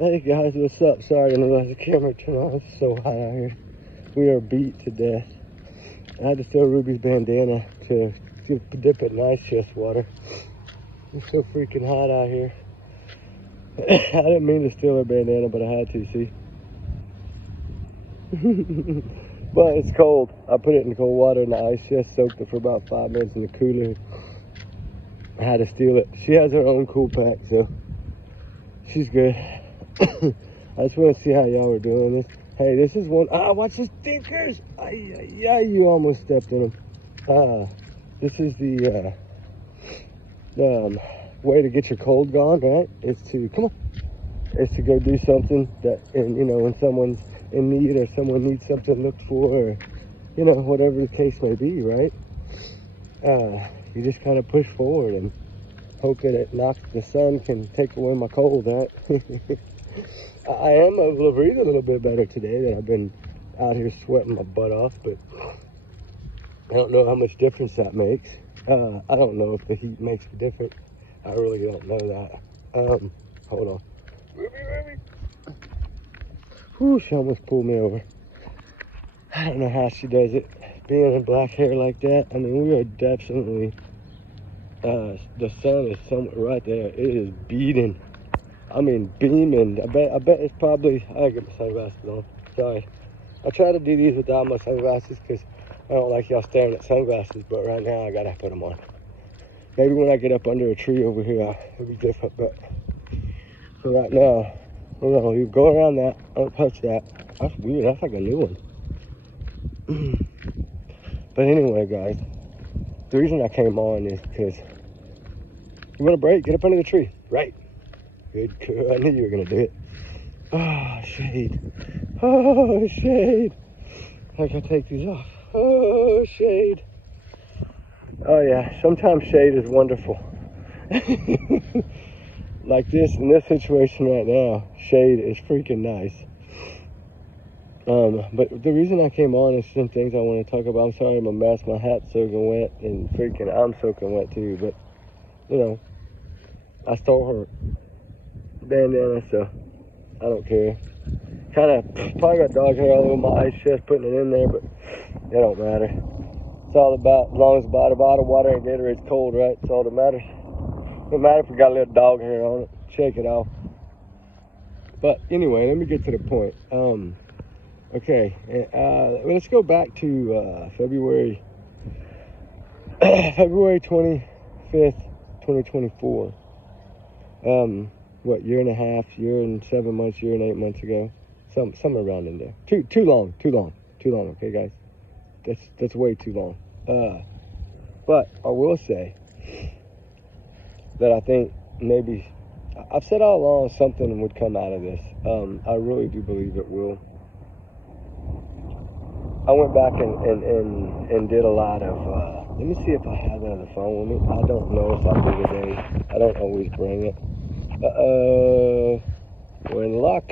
Hey guys, what's up? Sorry, I didn't realize the camera turned on. It's so hot out here. We are beat to death. I had to throw Ruby's bandana to dip it in ice chest water. It's so freaking hot out here. I didn't mean to steal her bandana, but I had to, see? But it's cold. I put it in cold water in the ice chest, soaked it for about 5 minutes in the cooler. I had to steal it. She has her own cool pack, so she's good. I just want to see how y'all are doing this. Hey, this is one. Watch the stinkers. Yeah, you almost stepped in them. This is the way to get your cold gone, right? It's to go do something that, and you know, when someone's in need or someone needs something looked for, or you know, whatever the case may be, right? You just kind of push forward and hope that the sun can take away my cold, right? I am able to breathe a little bit better today that I've been out here sweating my butt off, but I don't know how much difference that makes. I don't know if the heat makes a difference. I really don't know that. Hold on. Ruby. Whew, she almost pulled me over. I don't know how she does it. Being in black hair like that, I mean, we are definitely, the sun is somewhere right there. It is beating. I mean, beaming. I bet it's probably, I gotta get my sunglasses on. Sorry. I try to do these without my sunglasses because I don't like y'all staring at sunglasses, but right now I gotta put them on. Maybe when I get up under a tree over here, it'll be different, but for right now, no, you go around that, don't touch that. That's weird, that's like a new one. But anyway, guys, the reason I came on is because you want a break, get up under the tree, right? Good, I knew you were gonna do it. Oh, shade. Oh, shade. I gotta take these off. Oh, shade. Oh yeah, sometimes shade is wonderful. Like this, in this situation right now, shade is freaking nice. But the reason I came on is some things I want to talk about. I'm sorry I'm a mess, my hat's soaking wet, and freaking I'm soaking wet too, but you know, I stole her bandana, so I don't care. Kind of probably got dog hair all over my ice chest putting it in there, but it don't matter. It's all about, as long as the bottle of water and Gatorade's cold, right? It's all that matters. It don't matter if we got a little dog hair on it. Shake it off. But anyway, let me get to the point. Okay, let's go back to February 25th, 2024. What, year and a half, year and 7 months, year and 8 months ago? Somewhere around in there. Too long, okay, guys? That's way too long. But I will say that I think maybe, I've said all along something would come out of this. I really do believe it will. I went back and did a lot of, let me see if I have it on the phone with me. I don't know if I do today. I don't always bring it. We're in luck.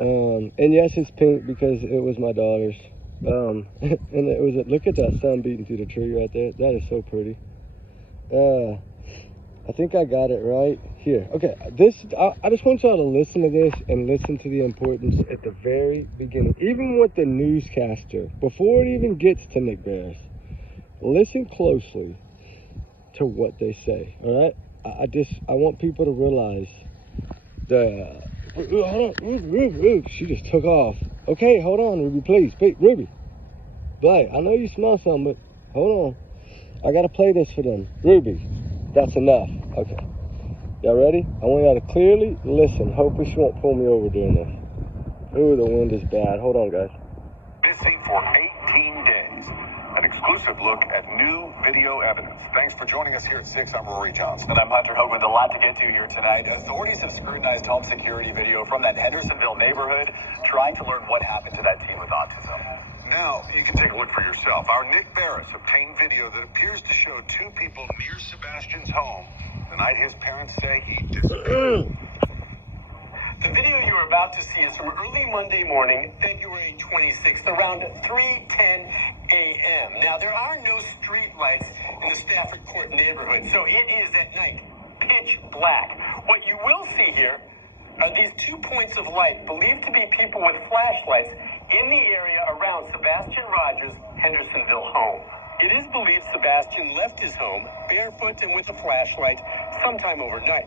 And yes, it's pink because it was my daughter's. And it was, look at that sun beating through the tree right there. That is so pretty. I think I got it right here. Okay, I just want y'all to listen to this and listen to the importance at the very beginning. Even with the newscaster, before it even gets to Nick Barris, listen closely to what they say, all right? I want people to realize that, hold on, she just took off. Okay, hold on, Ruby, please, Ruby. Blay, I know you smell something, but hold on. I gotta play this for them. Ruby, that's enough. Okay. Y'all ready? I want y'all to clearly listen. Hopefully she won't pull me over doing this. Ooh, the wind is bad. Hold on, guys. Missing for 18 days. An exclusive look at new video evidence. Thanks for joining us here at 6. I'm Rory Johnson. And I'm Hunter Hogue with a lot to get to here tonight. Authorities have scrutinized home security video from that Hendersonville neighborhood, trying to learn what happened to that teen with autism. Now, you can take a look for yourself. Our Nick Barris obtained video that appears to show two people near Sebastian's home the night his parents say he disappeared. The video you're about to see is from early Monday morning, February 26th, around 3:10 a.m. Now, there are no street lights in the Stafford Court neighborhood, so it is at night, pitch black. What you will see here are these 2 points of light believed to be people with flashlights in the area around Sebastian Rogers' Hendersonville home. It is believed Sebastian left his home barefoot and with a flashlight sometime overnight.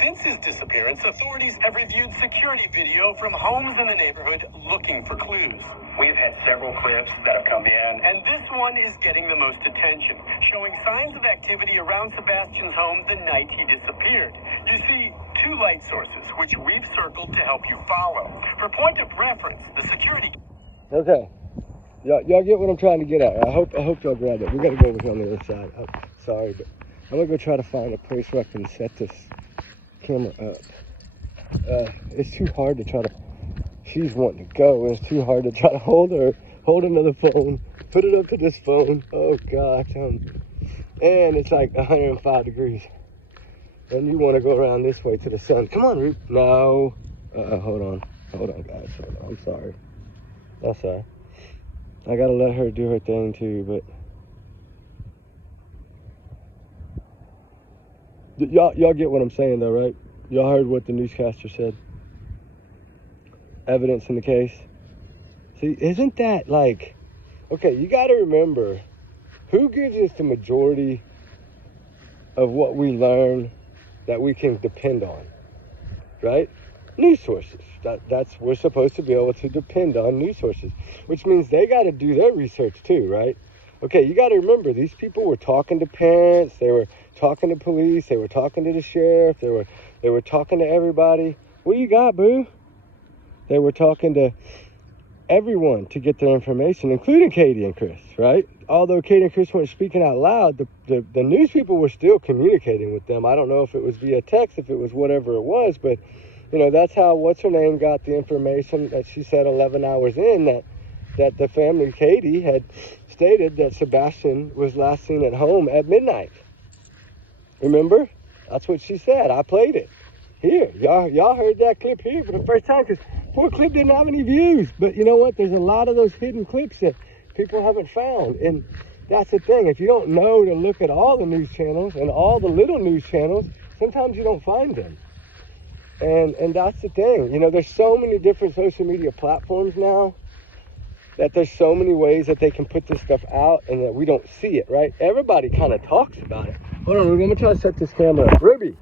Since his disappearance, authorities have reviewed security video from homes in the neighborhood looking for clues. We've had several clips that have come in, and this one is getting the most attention, showing signs of activity around Sebastian's home the night he disappeared. You see 2 light sources, which we've circled to help you follow. For point of reference, the security... Okay. Y'all get what I'm trying to get at. I hope y'all grab it. We got to go over here on the other side. Oh, sorry, but I'm going to go try to find a place where I can set this camera up. It's too hard to try to... She's wanting to go, and it's too hard to try to hold another phone, put it up to this phone. Oh, gosh. And it's like 105 degrees. And you want to go around this way to the sun. Come on, Ruth. No. Hold on, guys. Hold on. I'm sorry. That's all right. I gotta let her do her thing too, but y'all get what I'm saying though, right? Y'all heard what the newscaster said. Evidence in the case. See, isn't that like, okay, you gotta remember, who gives us the majority of what we learn that we can depend on, right? News sources. That's we're supposed to be able to depend on news sources, which means they got to do their research too, right? Okay, you got to remember, these people were talking to parents, they were talking to police, they were talking to the sheriff, they were talking to everybody. What you got, boo? They were talking to everyone to get their information, including Katie and Chris, right? Although Katie and Chris weren't speaking out loud, the news people were still communicating with them. I don't know if it was via text, if it was whatever it was, but you know, that's how what's-her-name got the information that she said 11 hours in that the family, Katie, had stated that Sebastian was last seen at home at midnight. Remember? That's what she said. I played it. Here, y'all heard that clip here for the first time, because poor clip didn't have any views. But you know what? There's a lot of those hidden clips that people haven't found. And that's the thing. If you don't know to look at all the news channels and all the little news channels, sometimes you don't find them. And that's the thing, you know, there's so many different social media platforms now that there's so many ways that they can put this stuff out and that we don't see it, right? Everybody kind of talks about it. Hold on, Ruby, I'm gonna try to set this camera up. Ruby.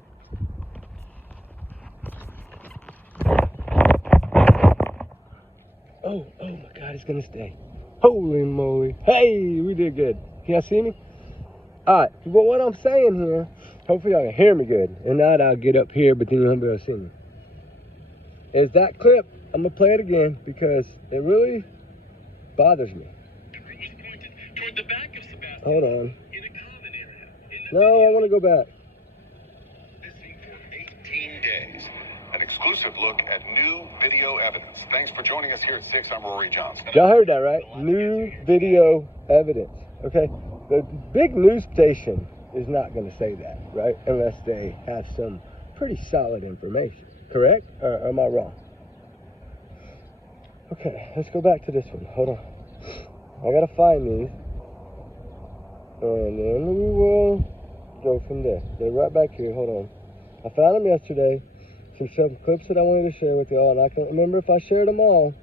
Oh my God, it's gonna stay. Holy moly. Hey, we did good. Can y'all see me? All right, but what I'm saying here, hopefully y'all can hear me good. And not I'll get up here, but then you won't be able to see me. Is that clip, I'm gonna play it again because it really bothers me. He's pointed toward the back of Sebastian. Hold on. In a common area. No, I wanna go back. Missing for 18 days. An exclusive look at new video evidence. Thanks for joining us here at 6. I'm Rory Johnson. Y'all heard that, right? New video evidence, okay? The big news station is not going to say that, right? Unless they have some pretty solid information, correct? Or am I wrong? Okay, let's go back to this one. Hold on. I got to find these. And then we will go from there. They're right back here. Hold on. I found them yesterday. Some clips that I wanted to share with y'all. And I can't remember if I shared them all.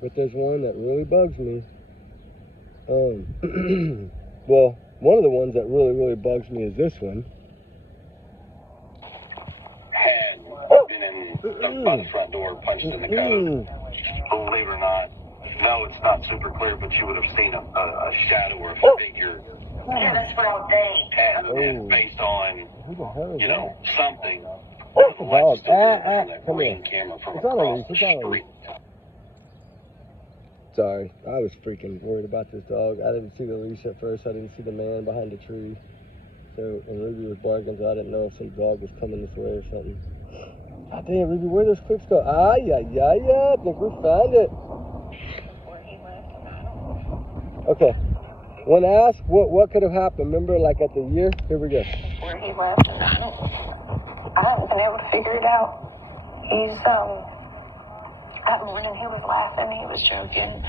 But there's one that really bugs me. Well, one of the ones that really bugs me is this one. Had been by the front door, punched in the code. Believe it or not, no, it's not super clear, but you would have seen a shadow or a figure. Yeah, that's what I would think. And based on, you know, something. What's the dog? From that Come green here. camera from It's on across me. the It's on me. street. Sorry, I was freaking worried about this dog. I didn't see the leash at first. I didn't see the man behind the tree. So, and Ruby was barking, so I didn't know if some dog was coming this way or something. God damn, Ruby, where those clips go? I think we found it. Okay. When asked what could have happened, remember, like at the year? Here we go. Where he left, and I haven't been able to figure it out. He's, that morning he was laughing, he was joking.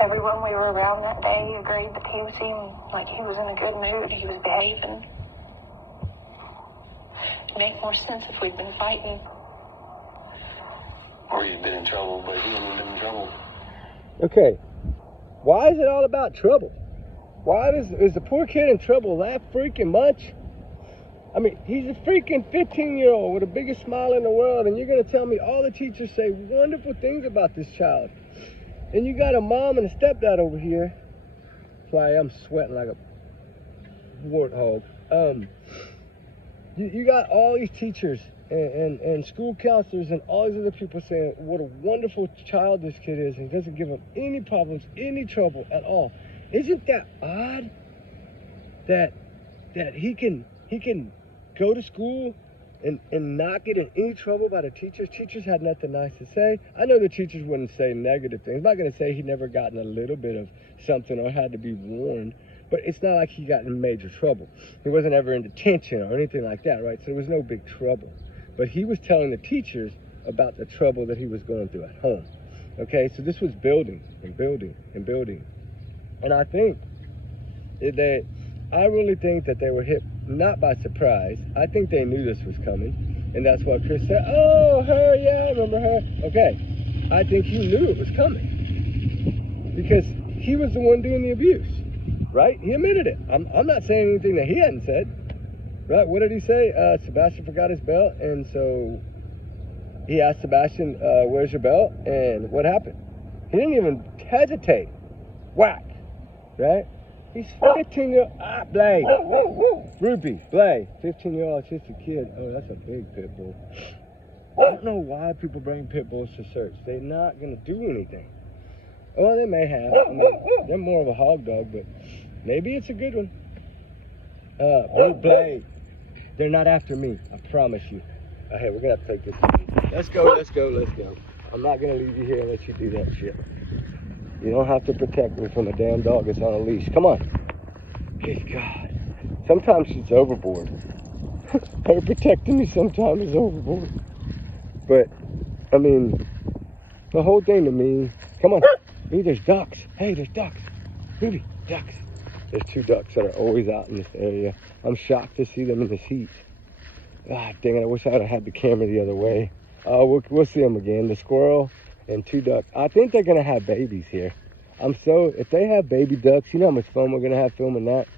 Everyone we were around that day agreed that he seemed like he was in a good mood, he was behaving. It'd make more sense if we'd been fighting. or he'd been in trouble, but he hadn't been in trouble. Okay, why is it all about trouble? Why is the poor kid in trouble that freaking much? I mean, he's a freaking 15-year-old with the biggest smile in the world, and you're going to tell me all the teachers say wonderful things about this child. And you got a mom and a stepdad over here. Sorry, I'm sweating like a warthog. You got all these teachers and school counselors and all these other people saying what a wonderful child this kid is, and doesn't give him any problems, any trouble at all. Isn't that odd that he can go to school and not get in any trouble by the teachers? Teachers had nothing nice to say. I know the teachers wouldn't say negative things. I'm not going to say he never got in a little bit of something or had to be warned, but it's not like he got in major trouble. He wasn't ever in detention or anything like that, right? So there was no big trouble. But he was telling the teachers about the trouble that he was going through at home. Okay, so this was building and building and building. And I really think that they were hit not by surprise. I think they knew this was coming. And that's why Chris said, oh, her, yeah, I remember her. Okay, I think he knew it was coming because he was the one doing the abuse, right? He admitted it. I'm not saying anything that he hadn't said, right? What did he say? Sebastian forgot his belt, and so he asked Sebastian, where's your belt? And what happened? He didn't even hesitate. Whack, right? He's 15-year-old, Blay. Ruby, Blay, 15-year-old autistic kid. Oh, that's a big pit bull. I don't know why people bring pit bulls to search. They're not going to do anything. Well, they may have. I mean, they're more of a hog dog, but maybe it's a good one. Blay. They're not after me, I promise you. Hey, we're going to have to take this easy. Let's go, let's go, let's go. I'm not going to leave you here and let you do that shit. You don't have to protect me from a damn dog that's on a leash. Come on. Good God. Sometimes she's overboard. Her protecting me sometimes is overboard. But, I mean, the whole thing to me, come on. Ooh, there's ducks. Hey, there's ducks. Ruby, ducks. There's 2 ducks that are always out in this area. I'm shocked to see them in this heat. Ah, dang it, I wish I would have had the camera the other way. We'll see them again. The squirrel and 2 ducks. I think they're gonna have babies here. If they have baby ducks, you know how much fun we're gonna have filming that?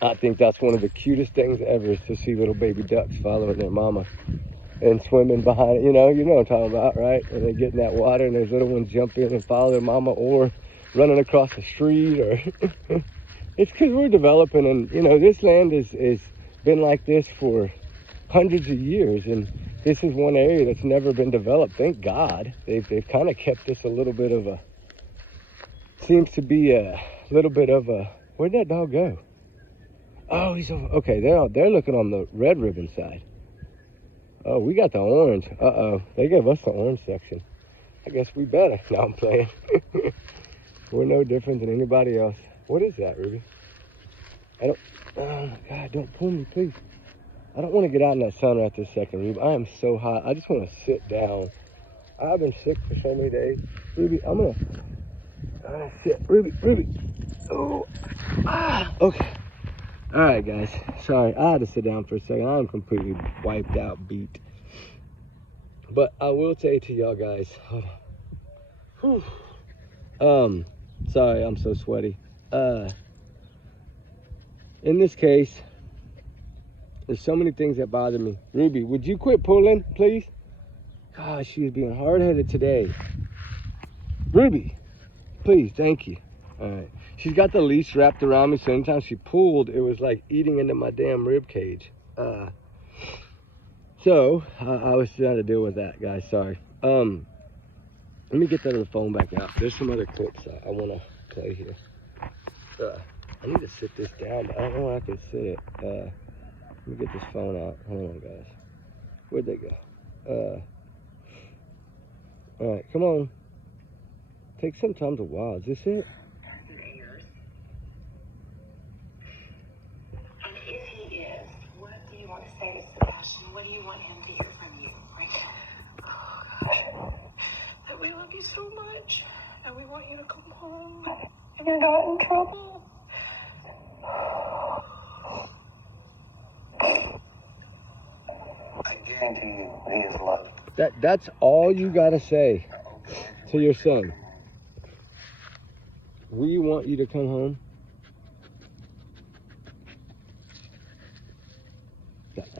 I think that's one of the cutest things ever, is to see little baby ducks following their mama and swimming behind it. You know what I'm talking about, right? And they get in that water and those little ones jump in and follow their mama, or running across the street, or it's because we're developing, and this land is been like this for hundreds of years, and this is one area that's never been developed. Thank God. They've kind of kept this a little bit of a, seems to be a little bit of a, where'd that dog go? Oh, he's over. Okay, they're looking on the red ribbon side. Oh, we got the orange. Uh-oh, they gave us the orange section. I guess we better. No, I'm playing. We're no different than anybody else. What is that, Ruby? Oh my God, don't pull me, please. I don't want to get out in that sun right this second, Ruby. I am so hot. I just want to sit down. I've been sick for so many days. Ruby, I'm going to sit. Ruby. Oh, okay. All right, guys. Sorry, I had to sit down for a second. I'm completely wiped out, beat. But I will say to y'all guys, hold on. Sorry, I'm so sweaty. In this case, there's so many things that bother me. Ruby, would you quit pulling, please? Gosh, she was being hard-headed today. Ruby, please, thank you. All right. She's got the leash wrapped around me, so anytime she pulled, it was like eating into my damn rib cage. So I was trying to deal with that, guys. Sorry. Let me get that other phone back out. There's some other clips I want to play here. I need to sit this down, but I don't know where I can sit it. Let me get this phone out. Hold on, guys. Where'd they go? All right, come on. Take some time to wow. Is this it? And if he is, what do you want to say to Sebastian? What do you want him to hear from you right now? Oh, gosh. That we love you so much, and we want you to come home, and you're not in trouble. Again, saying to you that he is loved. That's all you gotta say to your son. We want you to come home.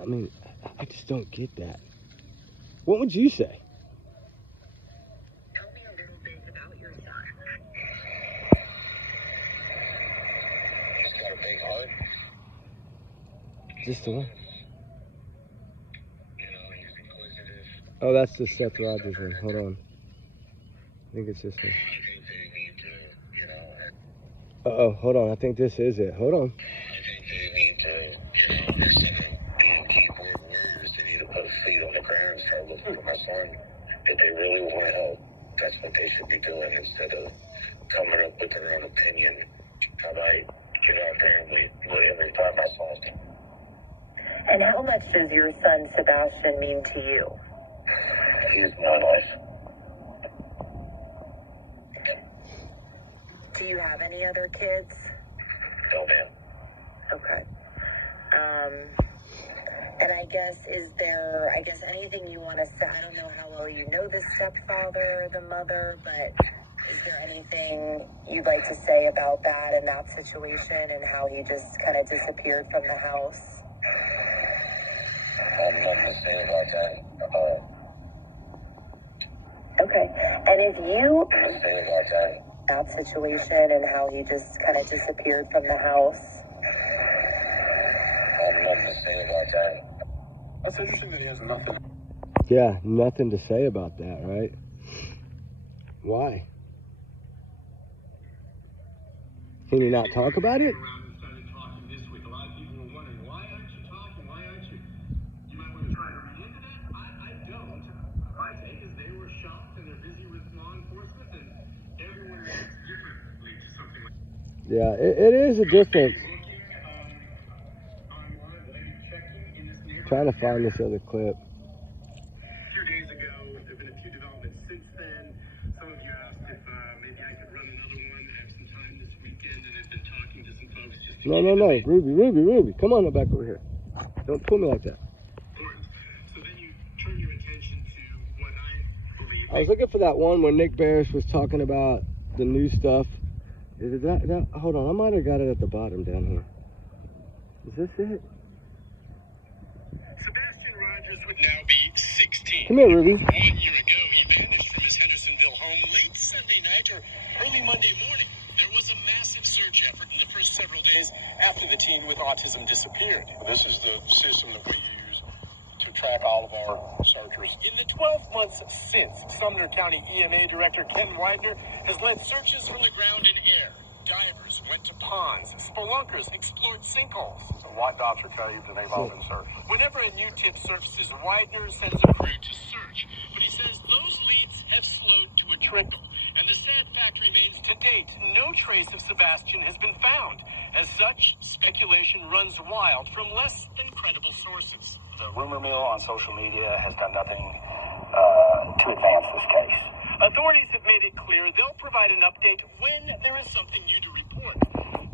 I mean, I just don't get that. What would you say? Tell me a little bit about your son. He's got a big heart. Just the one? You know, he's inquisitive. Oh, that's the Seth Rogers one. Hold on. I think it's this one. I think they need to, you know... Uh-oh, hold on. I think this is it. Hold on. I think they need to, you know, instead of being keyboard warriors, they need to put feet on the ground and start looking for my son. If they really want to help, that's what they should be doing instead of coming up with their own opinion. How about get out there and we find my son? And how much does your son Sebastian mean to you? He's my life. Do you have any other kids? No, man. Okay. And is there anything you want to say? I don't know how well you know the stepfather or the mother, but is there anything you'd like to say about that and that situation and how he just kind of disappeared from the house? I have nothing to say about that. Okay. And if you Nothing to say about that. situation and how he just kind of disappeared from the house. I have nothing to say about that. That's interesting that he has nothing. Yeah, nothing to say about that, right? Why? Can you not talk about it? Around and started talking this week. A lot of people were wondering, why aren't you talking? Why aren't you? You might want to try to read into that. I don't. My take is they were shocked and they're busy with law enforcement and everyone reacts differently to something like that. Yeah, it is a difference. Trying to find this other clip. A few days ago, there have been a few developments since then. Some of you asked if maybe I could run another one. I have some time this weekend and have been talking to some folks just to No, Ruby, come on back over here. Don't pull me like that. So then you turn your attention to what I believe. I was looking for that one where Nick Barris was talking about the new stuff. Is it that? Hold on, I might have got it at the bottom down here. Is this it? Sebastian Rogers would now be 16. Come here, Ruby. 1 year ago, he vanished from his Hendersonville home late Sunday night or early Monday morning. There was a massive search effort in the first several days after the teen with autism disappeared. This is the system that we use to track all of our searchers. In the 12 months since, Sumner County EMA Director Ken Widener has led searches from the ground and air. Divers went to ponds. Spelunkers explored sinkholes. So what doctor tell you that they've all been searched? Whenever a new tip surfaces, Widener sends a crew to search. But he says those leads have slowed to a trickle. And the sad fact remains, to date, no trace of Sebastian has been found. As such, speculation runs wild from less than credible sources. The rumor mill on social media has done nothing to advance this case. Authorities have made it clear they'll provide an update when there is something new to report.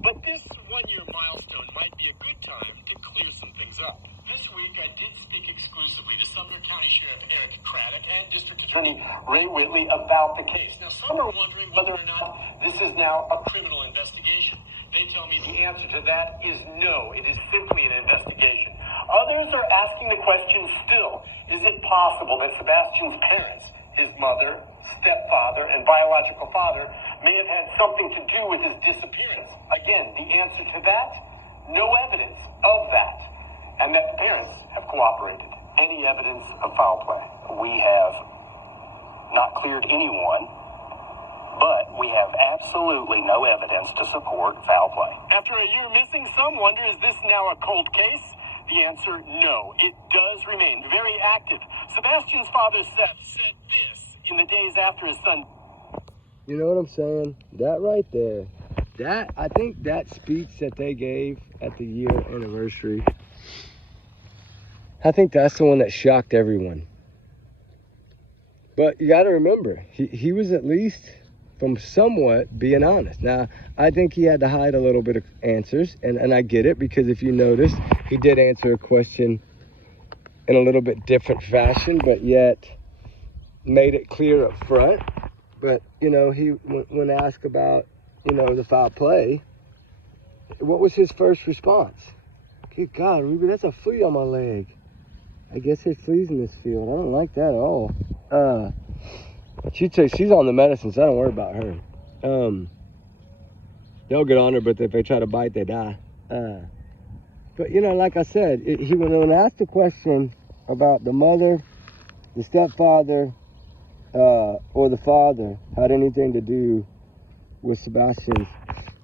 But this one-year milestone might be a good time to clear some things up. This week, I did speak exclusively to Sumner County Sheriff Eric Craddock and District Attorney Ray Whitley about the case. Now, some are wondering whether or not this is now a criminal investigation. They tell me the answer to that is no. It is simply an investigation. Others are asking the question still, is it possible that Sebastian's parents, his mother, stepfather, and biological father, may have had something to do with his disappearance? Again, the answer to that, no evidence of that, and that the parents have cooperated. Any evidence of foul play? We have not cleared anyone, but we have absolutely no evidence to support foul play. After a year missing, some wonder, is this now a cold case? The answer, no. It does remain very active. Sebastian's father, Seth, said this in the days after his son. You know what I'm saying? That right there. I think that speech that they gave at the year anniversary, I think that's the one that shocked everyone. But you got to remember, he was at least from somewhat being honest. Now, I think he had to hide a little bit of answers, and I get it, because if you notice, he did answer a question in a little bit different fashion, but yet made it clear up front. But, you know, he, when asked about, you know, the foul play, what was his first response? Good God, Ruby, that's a flea on my leg. I guess there's fleas in this field. I don't like that at all. She'd say she's on the medicine, so I don't worry about her. They'll get on her, but if they try to bite, they die. But, you know, like I said, he when asked the question about the mother, the stepfather, or the father had anything to do with Sebastian's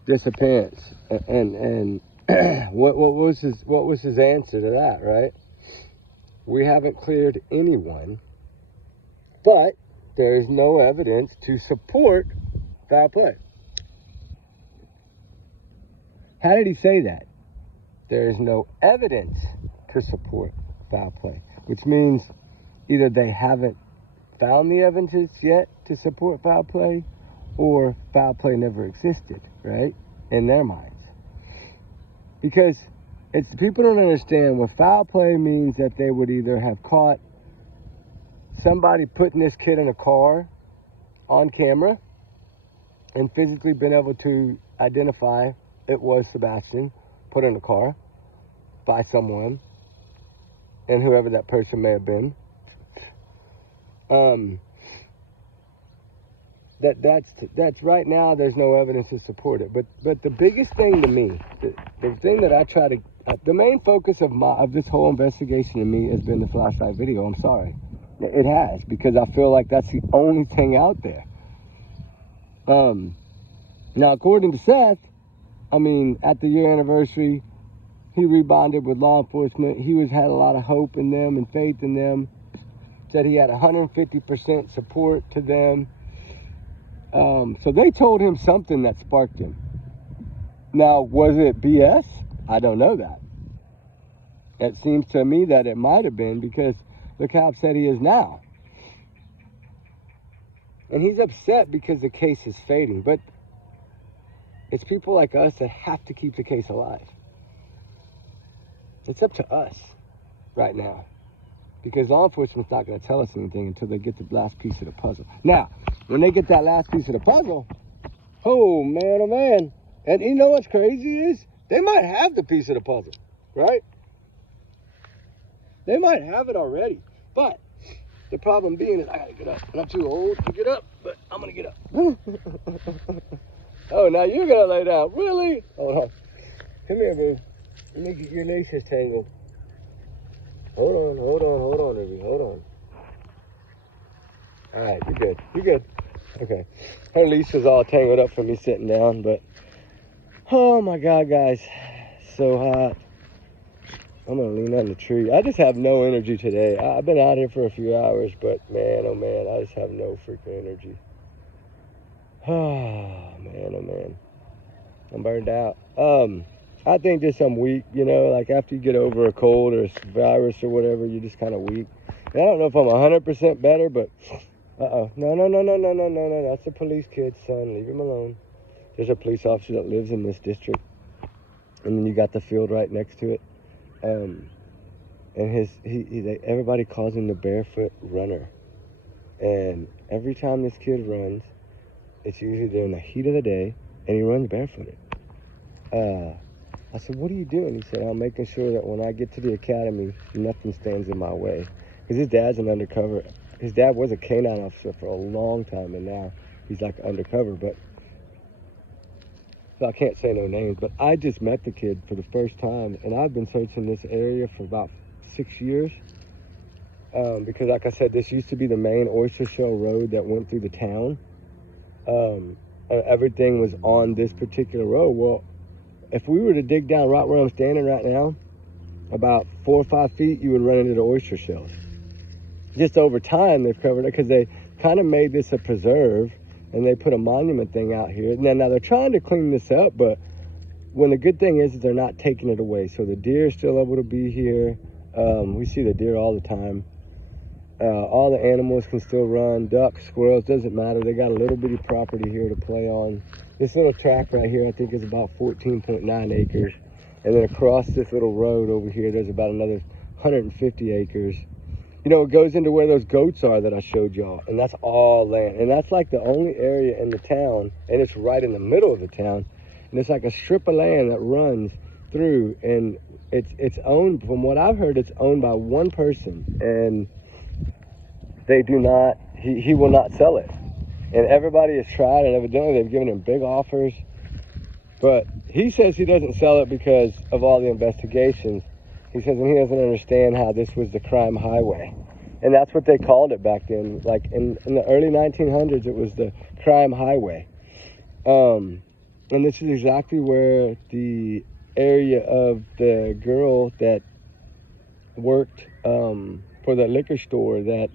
disappearance, and what was his answer to that, right? We haven't cleared anyone, but there is no evidence to support foul play. How did he say that? There is no evidence to support foul play, which means either they haven't found the evidence yet to support foul play, or foul play never existed, right? In their minds. Because people don't understand what foul play means, that they would either have caught somebody putting this kid in a car on camera and physically been able to identify it was Sebastian put in a car by someone, and whoever that person may have been. That's right now, there's no evidence to support it. But the biggest thing to me, the thing that I try to, the main focus of this whole investigation to me has been the flashlight video. I'm sorry. It has, because I feel like that's the only thing out there. Now, according to Seth, I mean, at the year anniversary, he rebonded with law enforcement. He had a lot of hope in them and faith in them. Said he had 150% support to them. So they told him something that sparked him. Now, was it BS? I don't know that. It seems to me that it might have been, because look how upset he is now. And he's upset because the case is fading. But it's people like us that have to keep the case alive. It's up to us right now, because law enforcement's not going to tell us anything until they get the last piece of the puzzle. Now, when they get that last piece of the puzzle, oh man, and you know what's crazy is, they might have the piece of the puzzle, right? They might have it already, but the problem being is I gotta get up, and I'm too old to get up, but I'm gonna get up. Oh, now you're gonna lay down, really? Hold on, come here, boo. Let me get your laces tangled. Hold on, Ruby, hold on. All right, you're good. Okay, her leash was all tangled up from me sitting down, but oh my God, guys, so hot. I'm gonna lean on the tree. I just have no energy today. I've been out here for a few hours, but man, oh man, I just have no freaking energy. Oh man, I'm burned out. I think just I'm weak, you know, like after you get over a cold or a virus or whatever, you're just kind of weak. And I don't know if I'm 100% better, but no, that's a police kid, son, leave him alone. There's a police officer that lives in this district, and then you got the field right next to it. And everybody calls him the barefoot runner. And every time this kid runs, it's usually during the heat of the day, and he runs barefooted. I said, what are you doing? He said, I'm making sure that when I get to the academy, nothing stands in my way. Because his dad's an undercover. His dad was a canine officer for a long time, and now he's like undercover. But so I can't say no names, but I just met the kid for the first time, and I've been searching this area for about 6 years. Because like I said, this used to be the main oyster shell road that went through the town. Everything was on this particular road. Well, if we were to dig down right where I'm standing right now, about 4 or 5 feet, you would run into the oyster shells. Just over time, they've covered it, because they kind of made this a preserve, and they put a monument thing out here. Now they're trying to clean this up, but when the good thing is they're not taking it away. So the deer are still able to be here. We see the deer all the time. All the animals can still run, ducks, squirrels, doesn't matter. They got a little bitty property here to play on. This little track right here, I think, is about 14.9 acres. And then across this little road over here, there's about another 150 acres. You know, it goes into where those goats are that I showed y'all, and that's all land. And that's like the only area in the town, and it's right in the middle of the town. And it's like a strip of land that runs through, and it's owned, from what I've heard, it's owned by one person, and they do not, he will not sell it. And everybody has tried, and evidently they've given him big offers. But he says he doesn't sell it because of all the investigations. He says, and he doesn't understand how this was the crime highway. And that's what they called it back then. Like in the early 1900s, it was the crime highway. And this is exactly where the area of the girl that worked for the liquor store that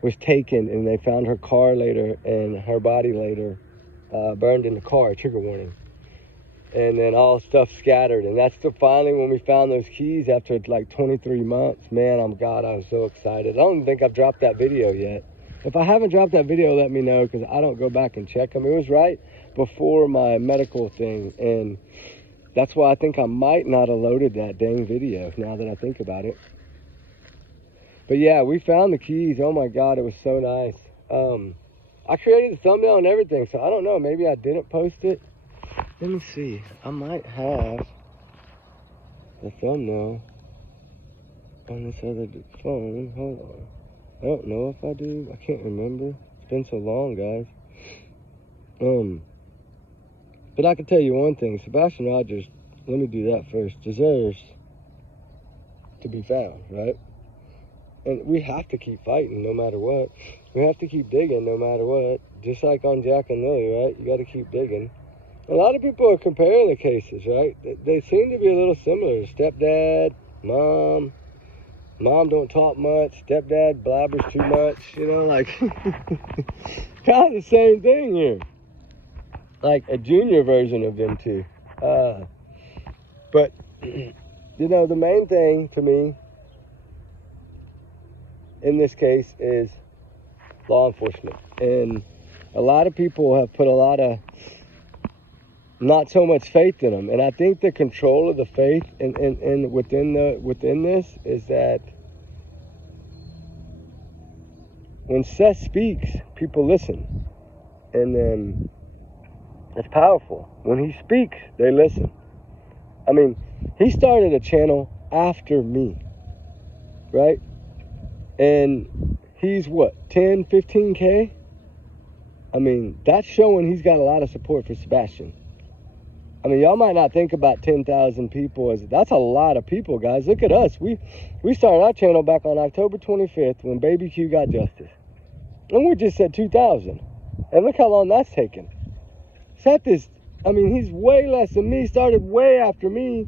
was taken, and they found her car later and her body later burned in the car, trigger warning. And then all stuff scattered. And that's finally when we found those keys after like 23 months. Man, I was so excited. I don't think I've dropped that video yet. If I haven't dropped that video, let me know, because I don't go back and check them. It was right before my medical thing. And that's why I think I might not have loaded that dang video now that I think about it. But yeah, we found the keys. Oh my God, it was so nice. I created the thumbnail and everything, so I don't know. Maybe I didn't post it. Let me see. I might have the thumbnail on this other phone. Hold on. I don't know if I do. I can't remember. It's been so long, guys. But I can tell you one thing. Sebastian Rogers, let me do that first, deserves to be found, right? And we have to keep fighting no matter what. We have to keep digging no matter what. Just like on Jack and Lily, right? You got to keep digging. A lot of people are comparing the cases, right? They seem to be a little similar. Stepdad, mom don't talk much. Stepdad blabbers too much. You know, like, kind of the same thing here. Like a junior version of them two. But, you know, the main thing to me in this case is law enforcement. And a lot of people have put a lot of not so much faith in them. And I think the control of the faith in within this is that when Seth speaks, people listen. And then it's powerful. When he speaks, they listen. I mean, he started a channel after me, right? And he's what, 10, 15K? I mean, that's showing he's got a lot of support for Sebastian. I mean, y'all might not think about 10,000 people as, that's a lot of people, guys. Look at us. We started our channel back on October 25th when Baby Q got justice. And we just said 2,000. And look how long that's taken. Seth is, I mean, he's way less than me, started way after me.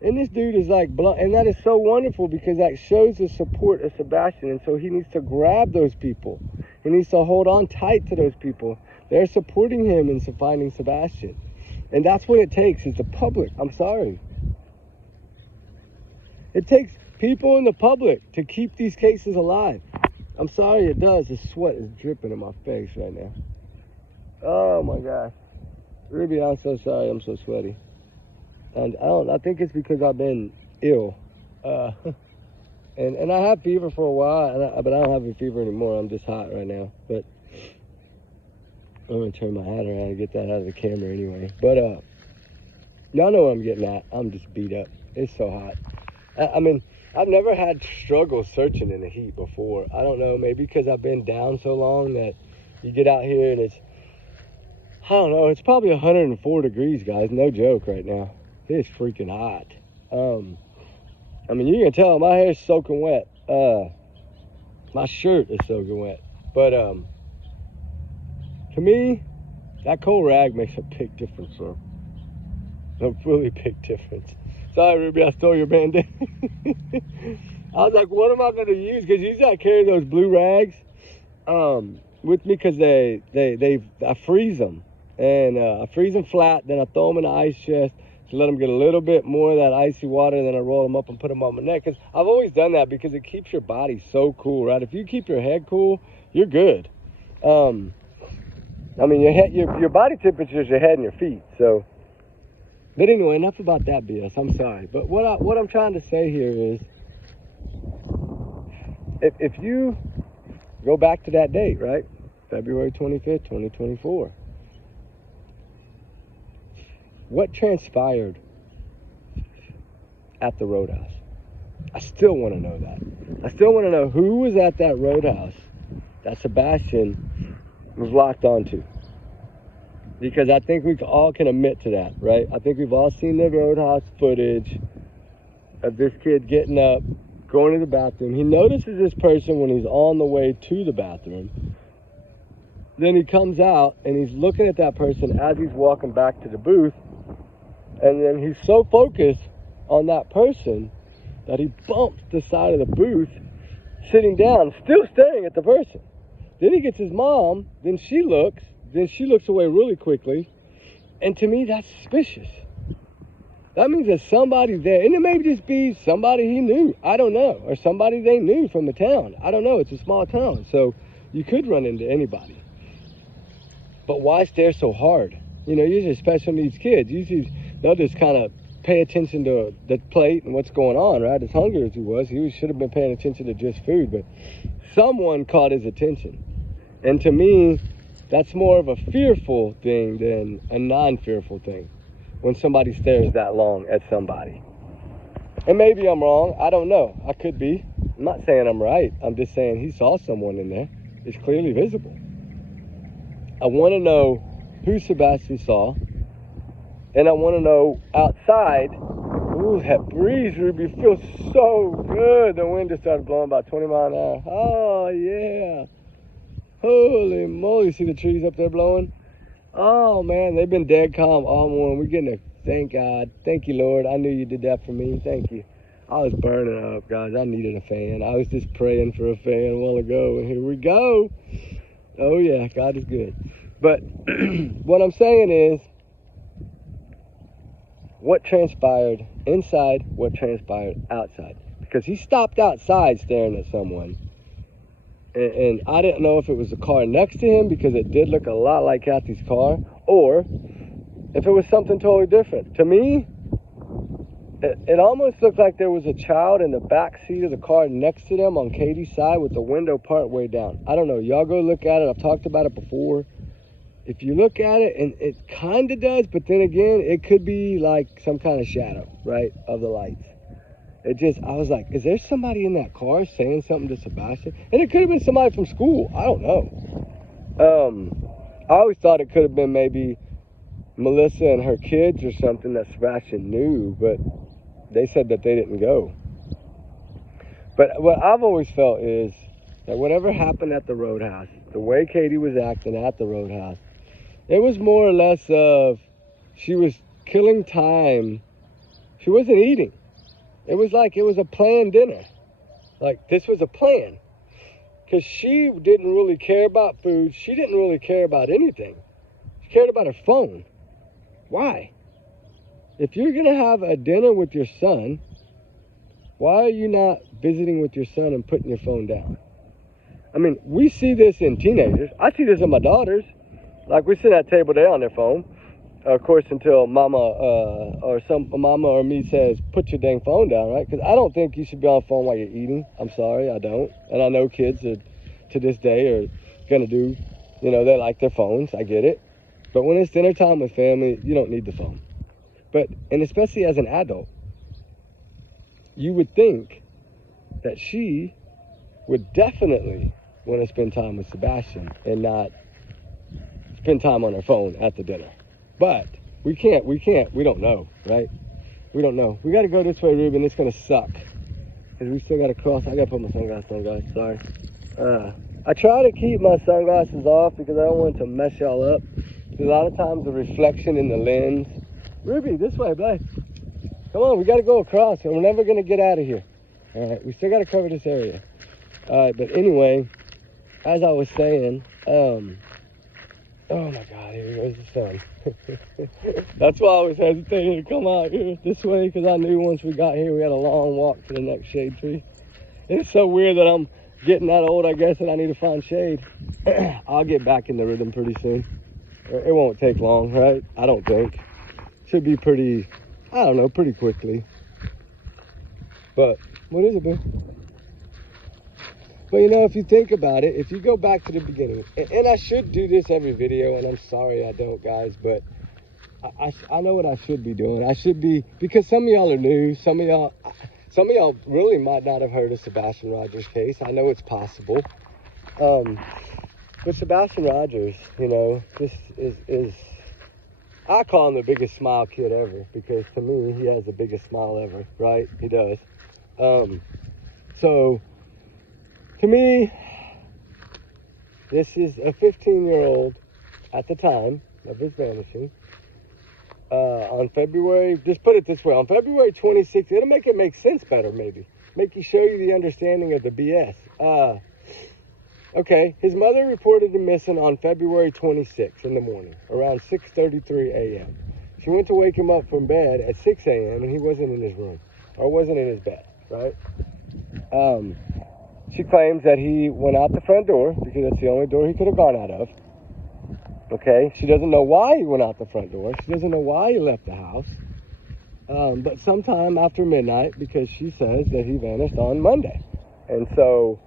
And this dude is like, and that is so wonderful because that shows the support of Sebastian. And so he needs to grab those people. He needs to hold on tight to those people. They're supporting him in finding Sebastian. And that's what it takes, is the public. I'm sorry. It takes people in the public to keep these cases alive. I'm sorry, it does. The sweat is dripping in my face right now. Oh my gosh. Ruby, I'm so sorry. I'm so sweaty. And I think it's because I've been ill. And I had fever for a while, but I don't have a fever anymore. I'm just hot right now. But I'm going to turn my hat around and get that out of the camera anyway. But y'all know what I'm getting at. I'm just beat up. It's so hot. I mean, I've never had struggles searching in the heat before. I don't know, maybe because I've been down so long that you get out here and it's, I don't know, it's probably 104 degrees, guys. No joke right now. It's freaking hot. I mean, you can tell my hair's soaking wet. My shirt is soaking wet. But to me, that cold rag makes a big difference, bro. A really big difference. Sorry, Ruby, I stole your bandana. I was like, what am I going to use? Because usually I carry those blue rags with me because I freeze them. And I freeze them flat, then I throw them in the ice chest to let them get a little bit more of that icy water, and then I roll them up and put them on my neck. Because I've always done that because it keeps your body so cool, right? If you keep your head cool, you're good. I mean, your body temperature is your head and your feet, so. But anyway, enough about that BS. I'm sorry. But what I'm trying to say here is if you go back to that date, right? February 25th, 2024. What transpired at the roadhouse? I still want to know that. I still want to know who was at that roadhouse that Sebastian was locked onto. Because I think we all can admit to that, right? I think we've all seen the roadhouse footage of this kid getting up, going to the bathroom. He notices this person when he's on the way to the bathroom. Then he comes out and he's looking at that person as he's walking back to the booth. And then he's so focused on that person that he bumps the side of the booth, sitting down, still staring at the person. Then he gets his mom, then she looks away really quickly. And to me, that's suspicious. That means there's somebody there. And it may just be somebody he knew. I don't know. Or somebody they knew from the town. I don't know. It's a small town. So you could run into anybody. But why stare so hard? You know, usually special needs kids, usually they'll just kind of pay attention to the plate and what's going on, right? As hungry as he should have been paying attention to just food. But someone caught his attention. And to me, that's more of a fearful thing than a non-fearful thing. When somebody stares that long at somebody. And maybe I'm wrong. I don't know. I could be. I'm not saying I'm right. I'm just saying he saw someone in there. It's clearly visible. I want to know who Sebastian saw. And I want to know outside. Ooh, that breeze, Ruby, feels so good. The wind just started blowing about 20 miles an hour. Oh, yeah. Holy moly. See the trees up there blowing? Oh, man, they've been dead calm all morning. We're getting a thank God. Thank you, Lord. I knew you did that for me. Thank you. I was burning up, guys. I needed a fan. I was just praying for a fan a while ago, and here we go. Oh, yeah, God is good. But what I'm saying is, what transpired inside, what transpired outside. Because he stopped outside staring at someone. And I didn't know if it was the car next to him because it did look a lot like Kathy's car, or if it was something totally different. To me, it almost looked like there was a child in the back seat of the car next to them on Katie's side with the window part way down. I don't know. Y'all go look at it. I've talked about it before. If you look at it, and it kind of does, but then again, it could be like some kind of shadow, right, of the lights. I was like, is there somebody in that car saying something to Sebastian? And it could have been somebody from school. I don't know. I always thought it could have been maybe Melissa and her kids or something that Sebastian knew, but they said that they didn't go. But what I've always felt is that whatever happened at the roadhouse, the way Katie was acting at the roadhouse, it was more or less of she was killing time. She wasn't eating. It was like it was a planned dinner. Like this was a plan. Because she didn't really care about food. She didn't really care about anything. She cared about her phone. Why? If you're going to have a dinner with your son, why are you not visiting with your son and putting your phone down? I mean, we see this in teenagers. I see this in my daughters. Like we sit at a table, they're on their phone. Of course, until mama or me says, put your dang phone down, right? Because I don't think you should be on the phone while you're eating. I'm sorry, I don't. And I know kids are, to this day are going to do, they like their phones. I get it. But when it's dinner time with family, you don't need the phone. And especially as an adult, you would think that she would definitely want to spend time with Sebastian and not spend time on her phone at the dinner. But we don't know, right? We don't know. We got to go this way, Ruben. It's going to suck. Because we still got to cross. I got to put my sunglasses on, guys. Sorry. I try to keep my sunglasses off because I don't want to mess y'all up. A lot of times the reflection in the lens. Ruby, this way, babe. Come on, we got to go across. We're never going to get out of here. All right, we still got to cover this area. All right, but anyway, as I was saying, oh my God, here goes the sun. That's why I was hesitating to come out here this way, because I knew once we got here, we had a long walk to the next shade tree. It's so weird that I'm getting that old, I guess, and I need to find shade. I'll get back in the rhythm pretty soon. It won't take long, right? I don't think. Should be pretty, I don't know, pretty quickly. But, what is it, boo? But you know, if you think about it, if you go back to the beginning, and I should do this every video, and I'm sorry I don't, guys, but I know what I should be doing. I should be, because some of y'all are new, some of y'all really might not have heard of Sebastian Rogers' case. I know it's possible. But Sebastian Rogers, you know, this is I call him the biggest smile kid ever, because to me, he has the biggest smile ever, right? He does. So, to me, this is a 15-year-old at the time of his vanishing. On February, just put it this way, on February 26th, it'll make it make sense better, maybe. Make you show you the understanding of the BS. Okay, his mother reported him missing on February 26th in the morning, around 6:33 a.m. She went to wake him up from bed at 6 a.m. and he wasn't in his room, or wasn't in his bed, right? She claims that he went out the front door, because that's the only door he could have gone out of. Okay, she doesn't know why he went out the front door. She doesn't know why he left the house. But sometime after midnight, because she says that he vanished on Monday. And so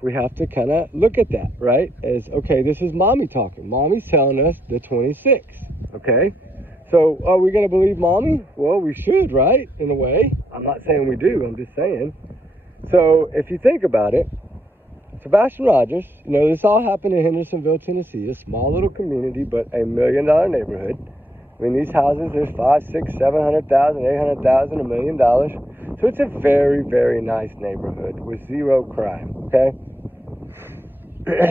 we have to kind of look at that, right? As, okay, this is mommy talking. Mommy's telling us the 26th, okay? So are we going to believe mommy? Well, we should, right? In a way. I'm not saying we do. I'm just saying. So if you think about it, Sebastian Rogers, you know, this all happened in Hendersonville, Tennessee, a small little community, but $1 million neighborhood. I mean, these houses, there's 5, 6, 700,000, 800,000, $1 million. So it's a very, very nice neighborhood with zero crime, okay?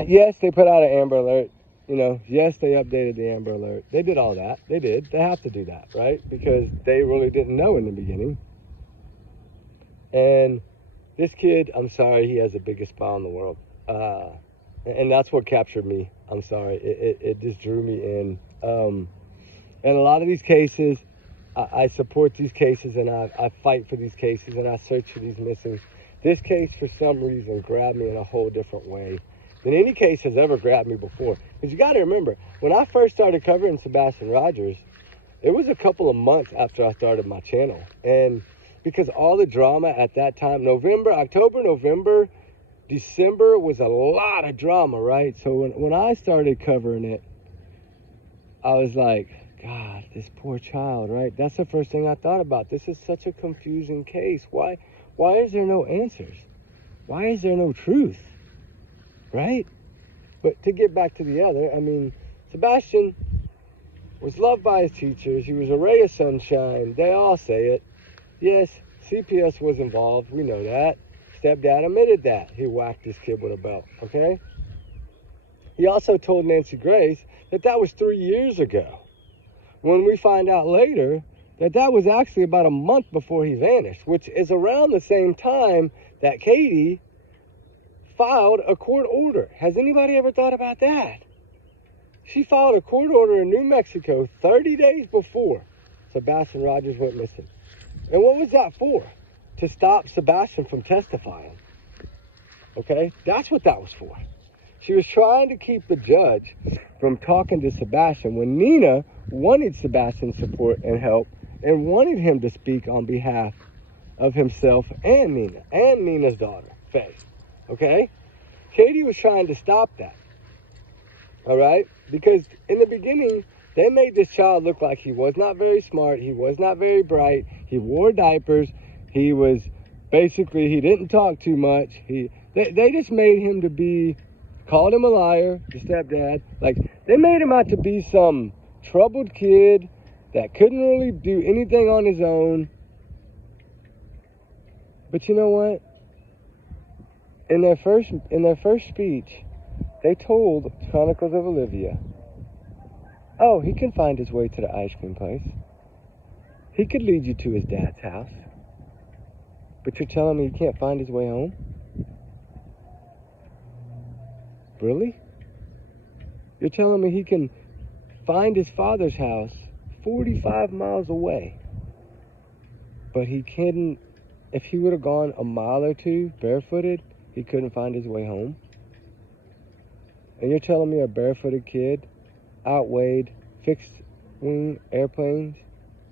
Yes, they put out an Amber Alert. You know, yes, they updated the Amber Alert. They did all that. They did. They have to do that, right? Because they really didn't know in the beginning. And this kid, I'm sorry, he has the biggest smile in the world. And that's what captured me. I'm sorry. It just drew me in. And a lot of these cases, I support these cases, and I fight for these cases, and I search for these missing. This case, for some reason, grabbed me in a whole different way than any case has ever grabbed me before. Because you got to remember, when I first started covering Sebastian Rogers, it was a couple of months after I started my channel. And because all the drama at that time, October, November, December was a lot of drama, right? So when I started covering it, I was like, God, this poor child, right? That's the first thing I thought about. This is such a confusing case. Why is there no answers? Why is there no truth? Right? But to get back to the other, I mean, Sebastian was loved by his teachers. He was a ray of sunshine. They all say it. Yes, CPS was involved. We know that. Stepdad admitted that. He whacked this kid with a belt, okay? He also told Nancy Grace that was 3 years ago. When we find out later that was actually about a month before he vanished, which is around the same time that Katie filed a court order. Has anybody ever thought about that? She filed a court order in New Mexico 30 days before Sebastian Rogers went missing. And what was that for? To stop Sebastian from testifying. Okay? That's what that was for. She was trying to keep the judge from talking to Sebastian when Nina wanted Sebastian's support and help and wanted him to speak on behalf of himself and Nina and Nina's daughter, Faye. Okay? Katie was trying to stop that. All right? Because in the beginning, they made this child look like he was not very smart. He was not very bright. He wore diapers. He was basically, he didn't talk too much. They just made him to be, called him a liar, the stepdad. Like, they made him out to be some troubled kid that couldn't really do anything on his own. But you know what? In their first speech, they told Chronicles of Olivia, oh, he can find his way to the ice cream place. He could lead you to his dad's house. But you're telling me he can't find his way home? Really? You're telling me he can find his father's house 45 miles away, but he couldn't, if he would have gone a mile or two barefooted, he couldn't find his way home? And you're telling me a barefooted kid outweighed fixed-wing airplanes,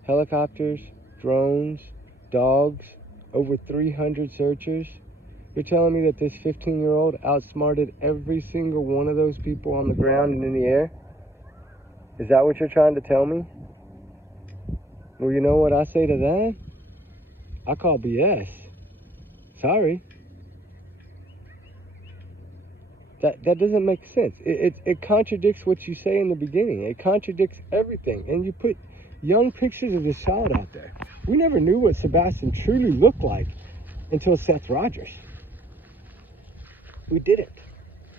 helicopters, drones, dogs, over 300 searchers? You're telling me that this 15-year-old outsmarted every single one of those people on the ground and in the air? Is that what you're trying to tell me? Well, you know what I say to that? I call BS. Sorry. That doesn't make sense. It contradicts what you say in the beginning. It contradicts everything. And you put young pictures of this child out there. We never knew what Sebastian truly looked like until Seth Rogers. We didn't.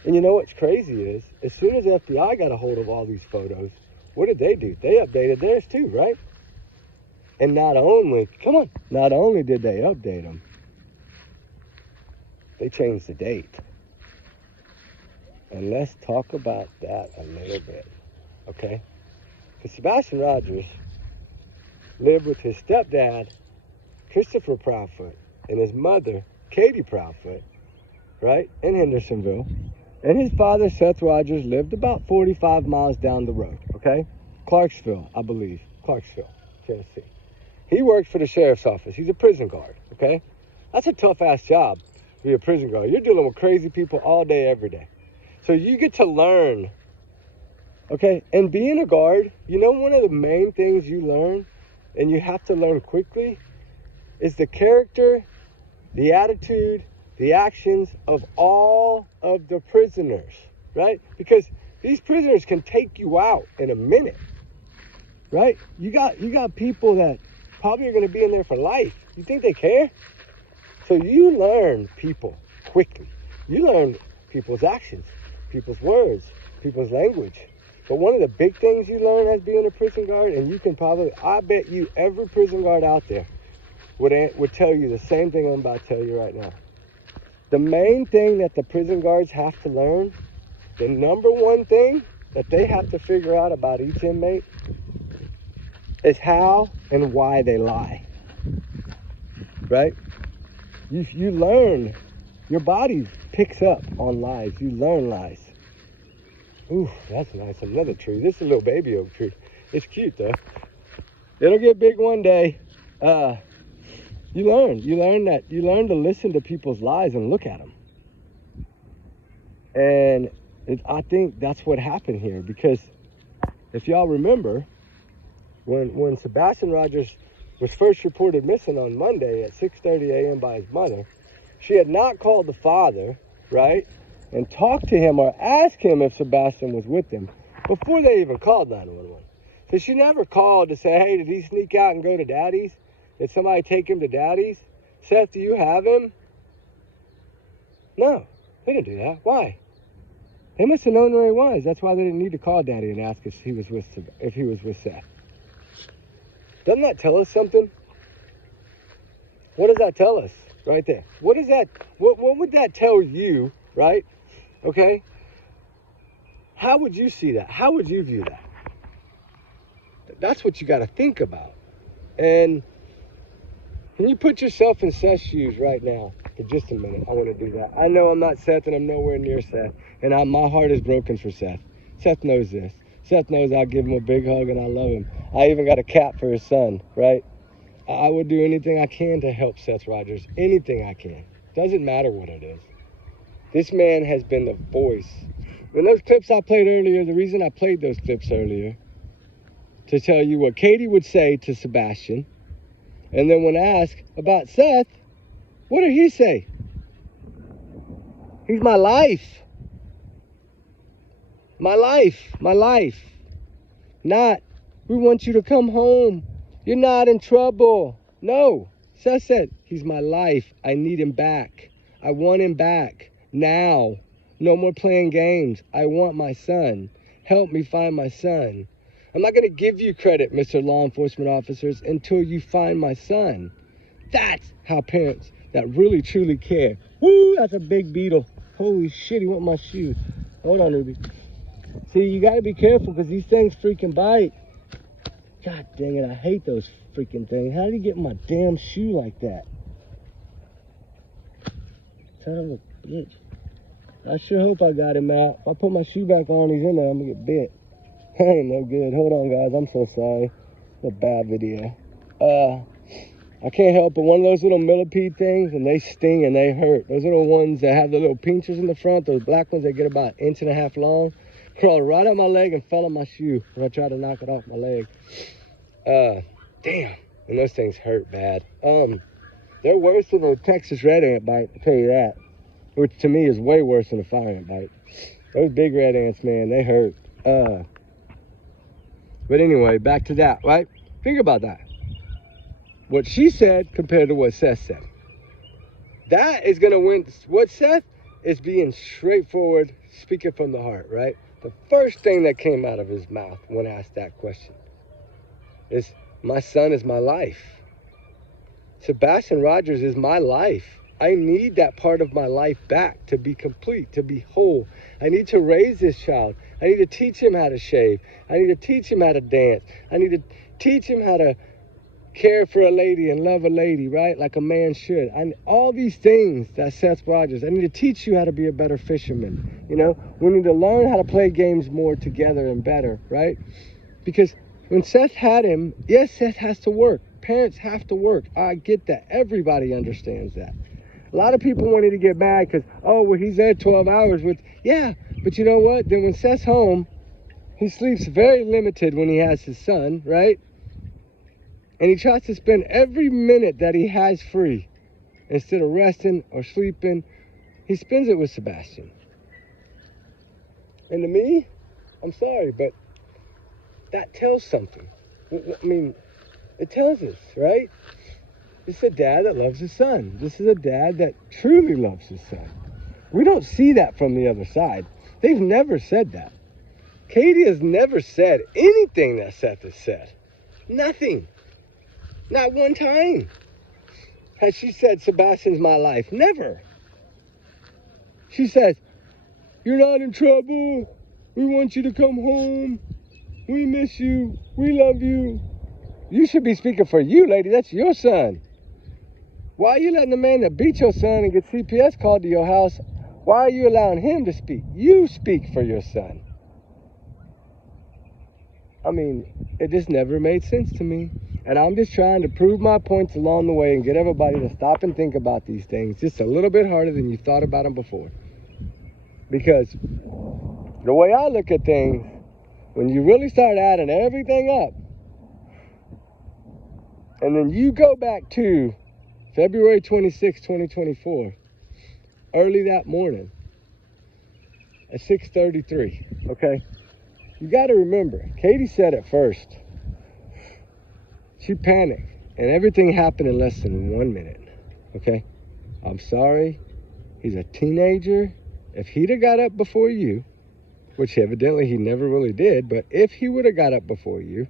And you know what's crazy is, as soon as the FBI got a hold of all these photos, what did they do? They updated theirs too, right? And not only did they update them, they changed the date. And let's talk about that a little bit, okay? Because Sebastian Rogers lived with his stepdad, Christopher Proudfoot, and his mother, Katie Proudfoot, right, in Hendersonville. And his father, Seth Rogers, lived about 45 miles down the road, okay? Clarksville, I believe. Clarksville, Tennessee. He works for the sheriff's office. He's a prison guard, okay? That's a tough-ass job to be a prison guard. You're dealing with crazy people all day, every day. So you get to learn, okay? And being a guard, you know one of the main things you learn, and you have to learn quickly, is the character, the attitude, the actions of all of the prisoners, right? Because these prisoners can take you out in a minute, right? You got people that probably are going to be in there for life. You think they care? So you learn people quickly. You learn people's actions, people's words, people's language. But one of the big things you learn as being a prison guard, and you can probably, I bet you every prison guard out there would tell you the same thing I'm about to tell you right now. The main thing that the prison guards have to learn, the number one thing that they have to figure out about each inmate is how and why they lie, right? You learn, your body picks up on lies. You learn lies. Ooh, that's nice. Another tree. This is a little baby oak tree. It's cute though. It'll get big one day. You learn to listen to people's lies and look at them. And I think that's what happened here, because if y'all remember, when Sebastian Rogers was first reported missing on Monday at 6:30 a.m. by his mother, she had not called the father, right, and talked to him or asked him if Sebastian was with him before they even called 911. So she never called to say, hey, did he sneak out and go to Daddy's? Did somebody take him to Daddy's? Seth, do you have him? No, they didn't do that. Why? They must have known where he was. That's why they didn't need to call Daddy and ask if he was with Seth. Doesn't that tell us something? What does that tell us right there? What would that tell you, right? Okay? How would you see that? How would you view that? That's what you got to think about. And can you put yourself in Seth's shoes right now for just a minute? I want to do that. I know I'm not Seth and I'm nowhere near Seth. And my heart is broken for Seth. Seth knows this. Seth knows I'll give him a big hug and I love him. I even got a cat for his son, right? I would do anything I can to help Seth Rogers. Anything I can. Doesn't matter what it is. This man has been the voice. And those clips I played earlier, the reason I played those clips earlier, to tell you what Katie would say to Sebastian. And then when asked about Seth, what did he say? He's my life. My life. My life. Not, we want you to come home. You're not in trouble. No. Seth said, he's my life. I need him back. I want him back. Now. No more playing games. I want my son. Help me find my son. I'm not going to give you credit, Mr. Law Enforcement Officers, until you find my son. That's how parents that really, truly care. Woo, that's a big beetle. Holy shit, he want my shoe. Hold on, Ruby. See, you got to be careful because these things freaking bite. God dang it, I hate those freaking things. How did he get in my damn shoe like that? Son of a bitch. I sure hope I got him out. If I put my shoe back on, he's in there, I'm going to get bit. That ain't no good. Hold on, guys. I'm so sorry. It's a bad video. I can't help it. One of those little millipede things, and they sting and they hurt. Those little ones that have the little pinchers in the front, those black ones that get about 1.5 inches long, crawled right up my leg and fell on my shoe when I tried to knock it off my leg. Damn. And those things hurt bad. They're worse than a Texas red ant bite, I'll tell you that. Which to me is way worse than a fire ant bite. Those big red ants, man, they hurt. But anyway, back to that, right? Think about that. What she said compared to what Seth said. That is going to win. What Seth is being straightforward, speaking from the heart, right? The first thing that came out of his mouth when asked that question is, my son is my life. Sebastian Rogers is my life. I need that part of my life back to be complete, to be whole. I need to raise this child. I need to teach him how to shave. I need to teach him how to dance. I need to teach him how to care for a lady and love a lady, right? Like a man should. All these things that Seth Rogers, I need to teach you how to be a better fisherman. You know, we need to learn how to play games more together and better, right? Because when Seth had him, yes, Seth has to work. Parents have to work. I get that. Everybody understands that. A lot of people wanted to get mad because, oh, well, he's there 12 hours with, yeah, but you know what? Then when Seth's home, he sleeps very limited when he has his son, right? And he tries to spend every minute that he has free. Instead of resting or sleeping, he spends it with Sebastian. And to me, I'm sorry, but that tells something. I mean, it tells us, right? This is a dad that loves his son. This is a dad that truly loves his son. We don't see that from the other side. They've never said that. Katie has never said anything that Seth has said. Nothing. Not one time has she said, Sebastian's my life. Never. She says, you're not in trouble. We want you to come home. We miss you. We love you. You should be speaking for you, lady. That's your son. Why are you letting the man that beat your son and get CPS called to your house, why are you allowing him to speak? You speak for your son. I mean, it just never made sense to me. And I'm just trying to prove my points along the way and get everybody to stop and think about these things just a little bit harder than you thought about them before. Because the way I look at things, when you really start adding everything up, and then you go back to February 26, 2024, early that morning at 6:33, okay? You got to remember, Katie said it first. She panicked, and everything happened in less than 1 minute, okay? I'm sorry. He's a teenager. If he'd have got up before you, which evidently he never really did, but if he would have got up before you,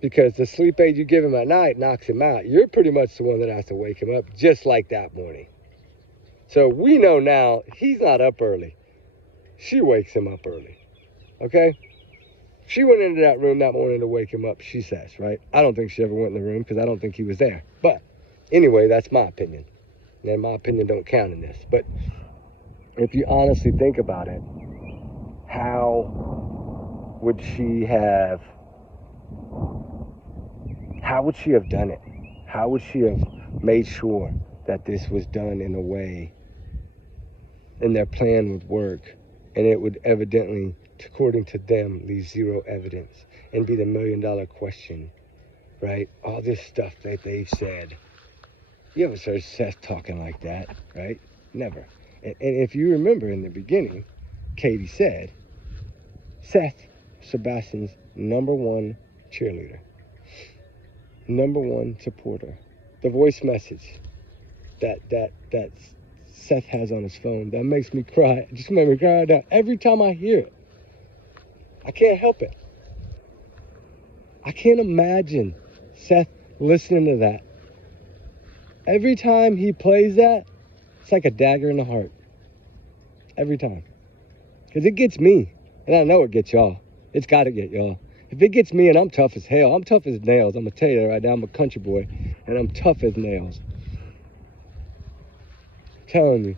because the sleep aid you give him at night knocks him out, you're pretty much the one that has to wake him up, just like that morning. So we know now he's not up early. She wakes him up early, okay? She went into that room that morning to wake him up, she says, right? I don't think she ever went in the room because I don't think he was there. But anyway, that's my opinion. And my opinion don't count in this. But if you honestly think about it, how would she have done it? How would she have made sure that this was done in a way and their plan would work and it would evidently, according to them, leave zero evidence and be the $1 million question, right? All this stuff that they've said. You ever heard Seth talking like that, right? Never. And if you remember in the beginning, Katie said, Seth, Sebastian's #1 cheerleader, #1 supporter. The voice message that Seth has on his phone, that makes me cry. It just made me cry down every time I hear it. I can't help it. I can't imagine Seth listening to that. Every time he plays that, it's like a dagger in the heart. Every time. Because it gets me. And I know it gets y'all. It's got to get y'all. If it gets me, and I'm tough as hell, I'm tough as nails. I'm going to tell you that right now. I'm a country boy, and I'm tough as nails. I'm telling you.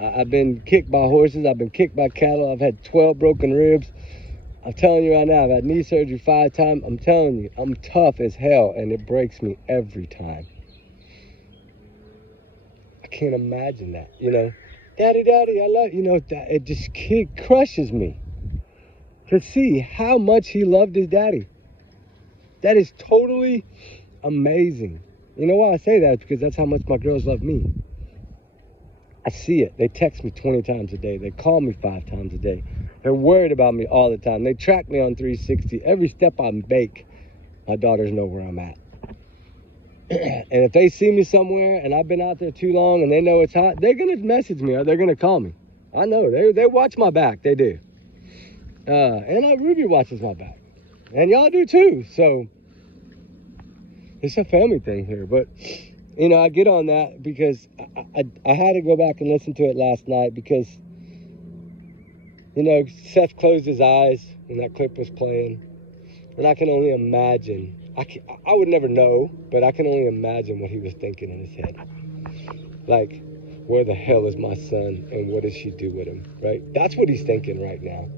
I've been kicked by horses. I've been kicked by cattle. I've had 12 broken ribs. I'm telling you right now, I've had knee surgery 5 times. I'm telling you, I'm tough as hell, and it breaks me every time. I can't imagine that, you know. Daddy, I love you. You know, it just crushes me to see how much he loved his daddy. That is totally amazing. You know why I say that? It's because that's how much my girls love me. I see it. They text me 20 times a day. They call me 5 times a day. They're worried about me all the time. They track me on 360. Every step I make, my daughters know where I'm at. And if they see me somewhere and I've been out there too long and they know it's hot, they're going to message me or they're going to call me. I know. They watch my back. They do. And Ruby watches my back. And y'all do too. So it's a family thing here. But, you know, I get on that because I had to go back and listen to it last night because, you know, Seth closed his eyes when that clip was playing. And I can only imagine. I would never know, but I can only imagine what he was thinking in his head. Like, where the hell is my son and what does she do with him, right? That's what he's thinking right now.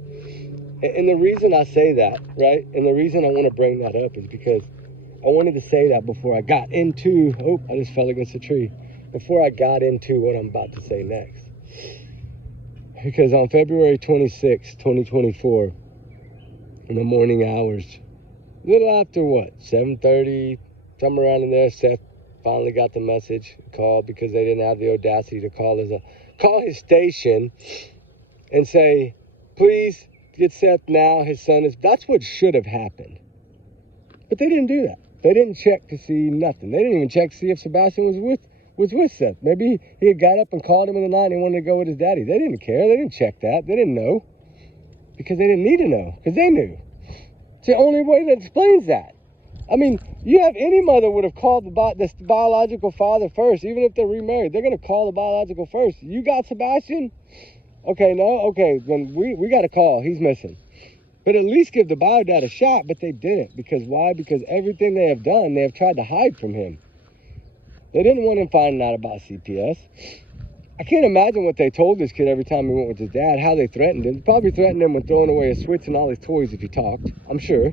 And the reason I say that, right, and the reason I want to bring that up is because I wanted to say that before I got into, I just fell against a tree, before I got into what I'm about to say next. Because on February 26, 2024, in the morning hours, a little after 7:30, somewhere around in there, Seth finally got the message, called because they didn't have the audacity to call his station and say, please get Seth now. His son is. That's what should have happened. But they didn't do that. They didn't check to see nothing. They didn't even check to see if Sebastian was with Seth. Maybe he had got up and called him in the night and he wanted to go with his daddy. They didn't care. They didn't check that. They didn't know because they didn't need to know because they knew. It's the only way that explains that. I mean, you have any mother would have called the biological father first, even if they're remarried. They're going to call the biological first. You got Sebastian? Okay, no? Okay, then we got to call. He's missing. But at least give the bio dad a shot, but they didn't. Because why? Because everything they have done, they have tried to hide from him. They didn't want him finding out about CPS. I can't imagine what they told this kid every time he went with his dad, how they threatened him. They probably threatened him with throwing away his Switch and all his toys if he talked, I'm sure.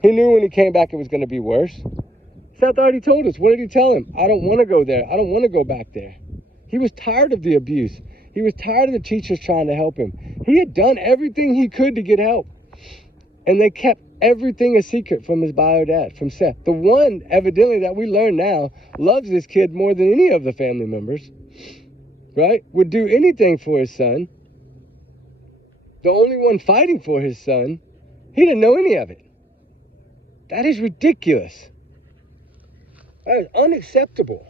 He knew when he came back it was going to be worse. Seth already told us. What did he tell him? I don't want to go there. I don't want to go back there. He was tired of the abuse. He was tired of the teachers trying to help him. He had done everything he could to get help. And they kept everything a secret from his bio dad, from Seth. The one, evidently, that we learn now, loves this kid more than any of the family members. Right? Would do anything for his son. The only one fighting for his son, he didn't know any of it. That is ridiculous. That is unacceptable.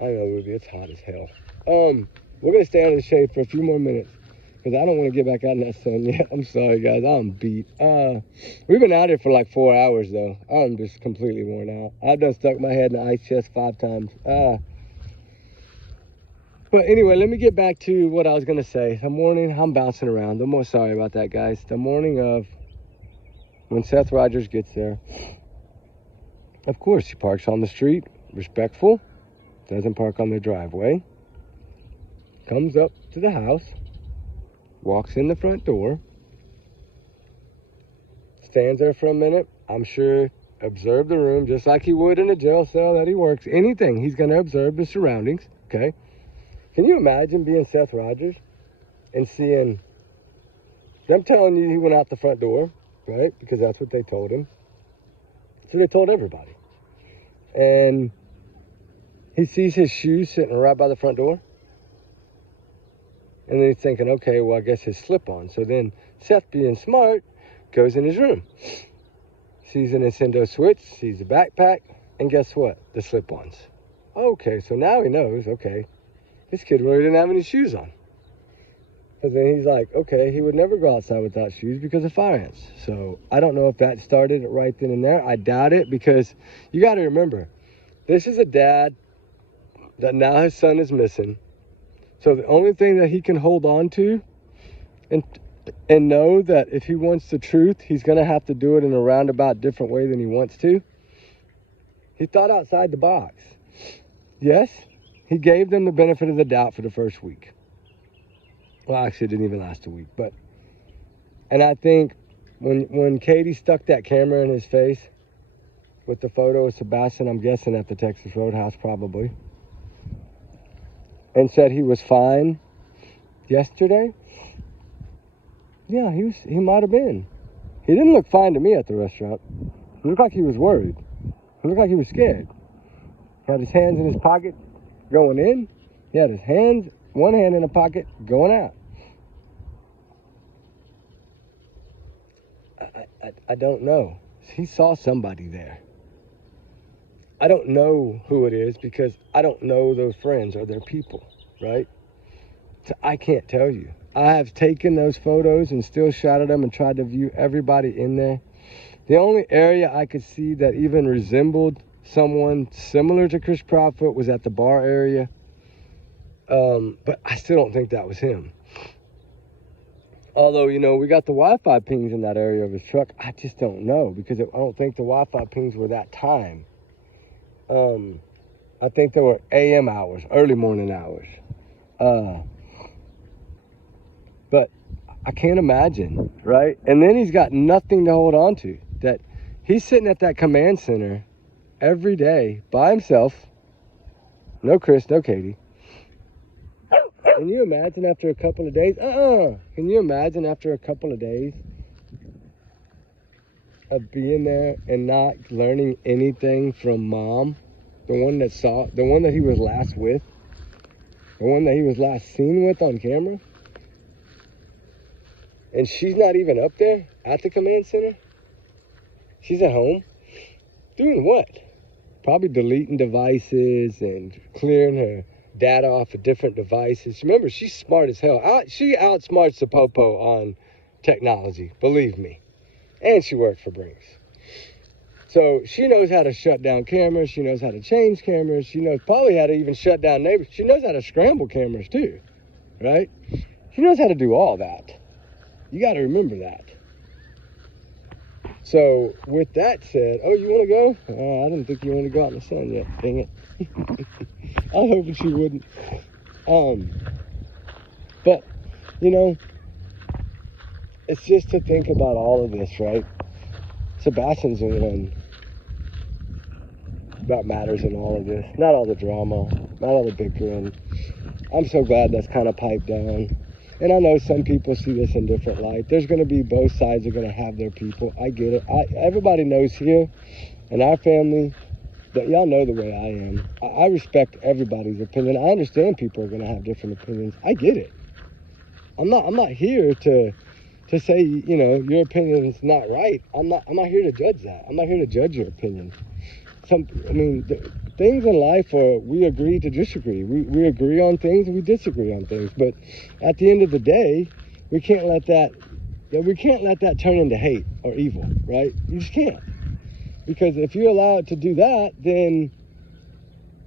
I know, Ruby, it's hot as hell. We're going to stay under the shade for a few more minutes because I don't want to get back out in that sun yet. I'm sorry, guys. I'm beat. We've been out here for like 4 hours, though. I'm just completely worn out. I've done stuck my head in the ice chest 5 times. But anyway, let me get back to what I was going to say. The morning, I'm bouncing around. I'm more sorry about that, guys. The morning of when Seth Rogers gets there, of course, he parks on the street, respectful, doesn't park on the driveway, comes up to the house, walks in the front door, stands there for a minute, I'm sure, observe the room, just like he would in a jail cell that he works. Anything, he's going to observe the surroundings, okay? Can you imagine being Seth Rogers and seeing them telling you he went out the front door, right? Because that's what they told him. So they told everybody. And he sees his shoes sitting right by the front door. And then he's thinking, okay, well, I guess his slip-on. So then Seth, being smart, goes in his room. Sees a Nintendo Switch, sees a backpack, and guess what? The slip-ons. Okay, so now he knows, okay, this kid really didn't have any shoes on. Because then he's like, okay, he would never go outside without shoes because of fire ants. So I don't know if that started it right then and there. I doubt it because you got to remember, this is a dad that now his son is missing. So the only thing that he can hold on to and know that if he wants the truth, he's going to have to do it in a roundabout different way than he wants to. He thought outside the box. Yes, he gave them the benefit of the doubt for the first week. Well, actually, it didn't even last a week, but And I think when Katie stuck that camera in his face with the photo of Sebastian, I'm guessing at the Texas Roadhouse probably, and said he was fine yesterday, yeah, he might have been. He didn't look fine to me at the restaurant. He looked like he was worried. He looked like he was scared. He had his hands in his pocket going in. He had his hands, one hand in a pocket going out. I don't know. He saw somebody there. I don't know who it is because I don't know those friends or their people, right? So I can't tell you. I have taken those photos and still shot at them and tried to view everybody in there. The only area I could see that even resembled someone similar to Chris Proudfoot was at the bar area. But I still don't think that was him. Although, you know, we got the Wi-Fi pings in that area of his truck. I just don't know because I don't think the Wi-Fi pings were that time. I think they were AM hours, early morning hours. But I can't imagine, right? And then he's got nothing to hold on to. That he's sitting at that command center every day by himself. No Chris, no Katie. Can you imagine after a couple of days? Can you imagine after a couple of days of being there and not learning anything from mom? The one that he was last with? The one that he was last seen with on camera? And she's not even up there at the command center? She's at home? Doing what? Probably deleting devices and clearing her data off of different devices. Remember, she's smart as hell. She outsmarts the popo on technology, believe me. And she worked for Brinks. So she knows how to shut down cameras. She knows how to change cameras. She knows probably how to even shut down neighbors. She knows how to scramble cameras too, right? She knows how to do all that. You got to remember that. So with that said, oh, you want to go? I didn't think you wanted to go out in the sun yet. Dang it. I was hoping she wouldn't. But, you know, it's just to think about all of this, right? Sebastian's the one that matters in all of this. Not all the drama, not all the bickering. I'm so glad that's kind of piped down. And I know some people see this in different light. There's going to be both sides are going to have their people. I get it. Everybody knows here in our family that y'all know the way I am. I respect everybody's opinion. I understand people are going to have different opinions. I get it. I'm not here to say, you know, your opinion is not right. I'm not here to judge that. I'm not here to judge your opinion. Things in life are, we agree to disagree. We agree on things and we disagree on things. But at the end of the day, we can't let that turn into hate or evil, right? You just can't. Because if you allow it to do that, then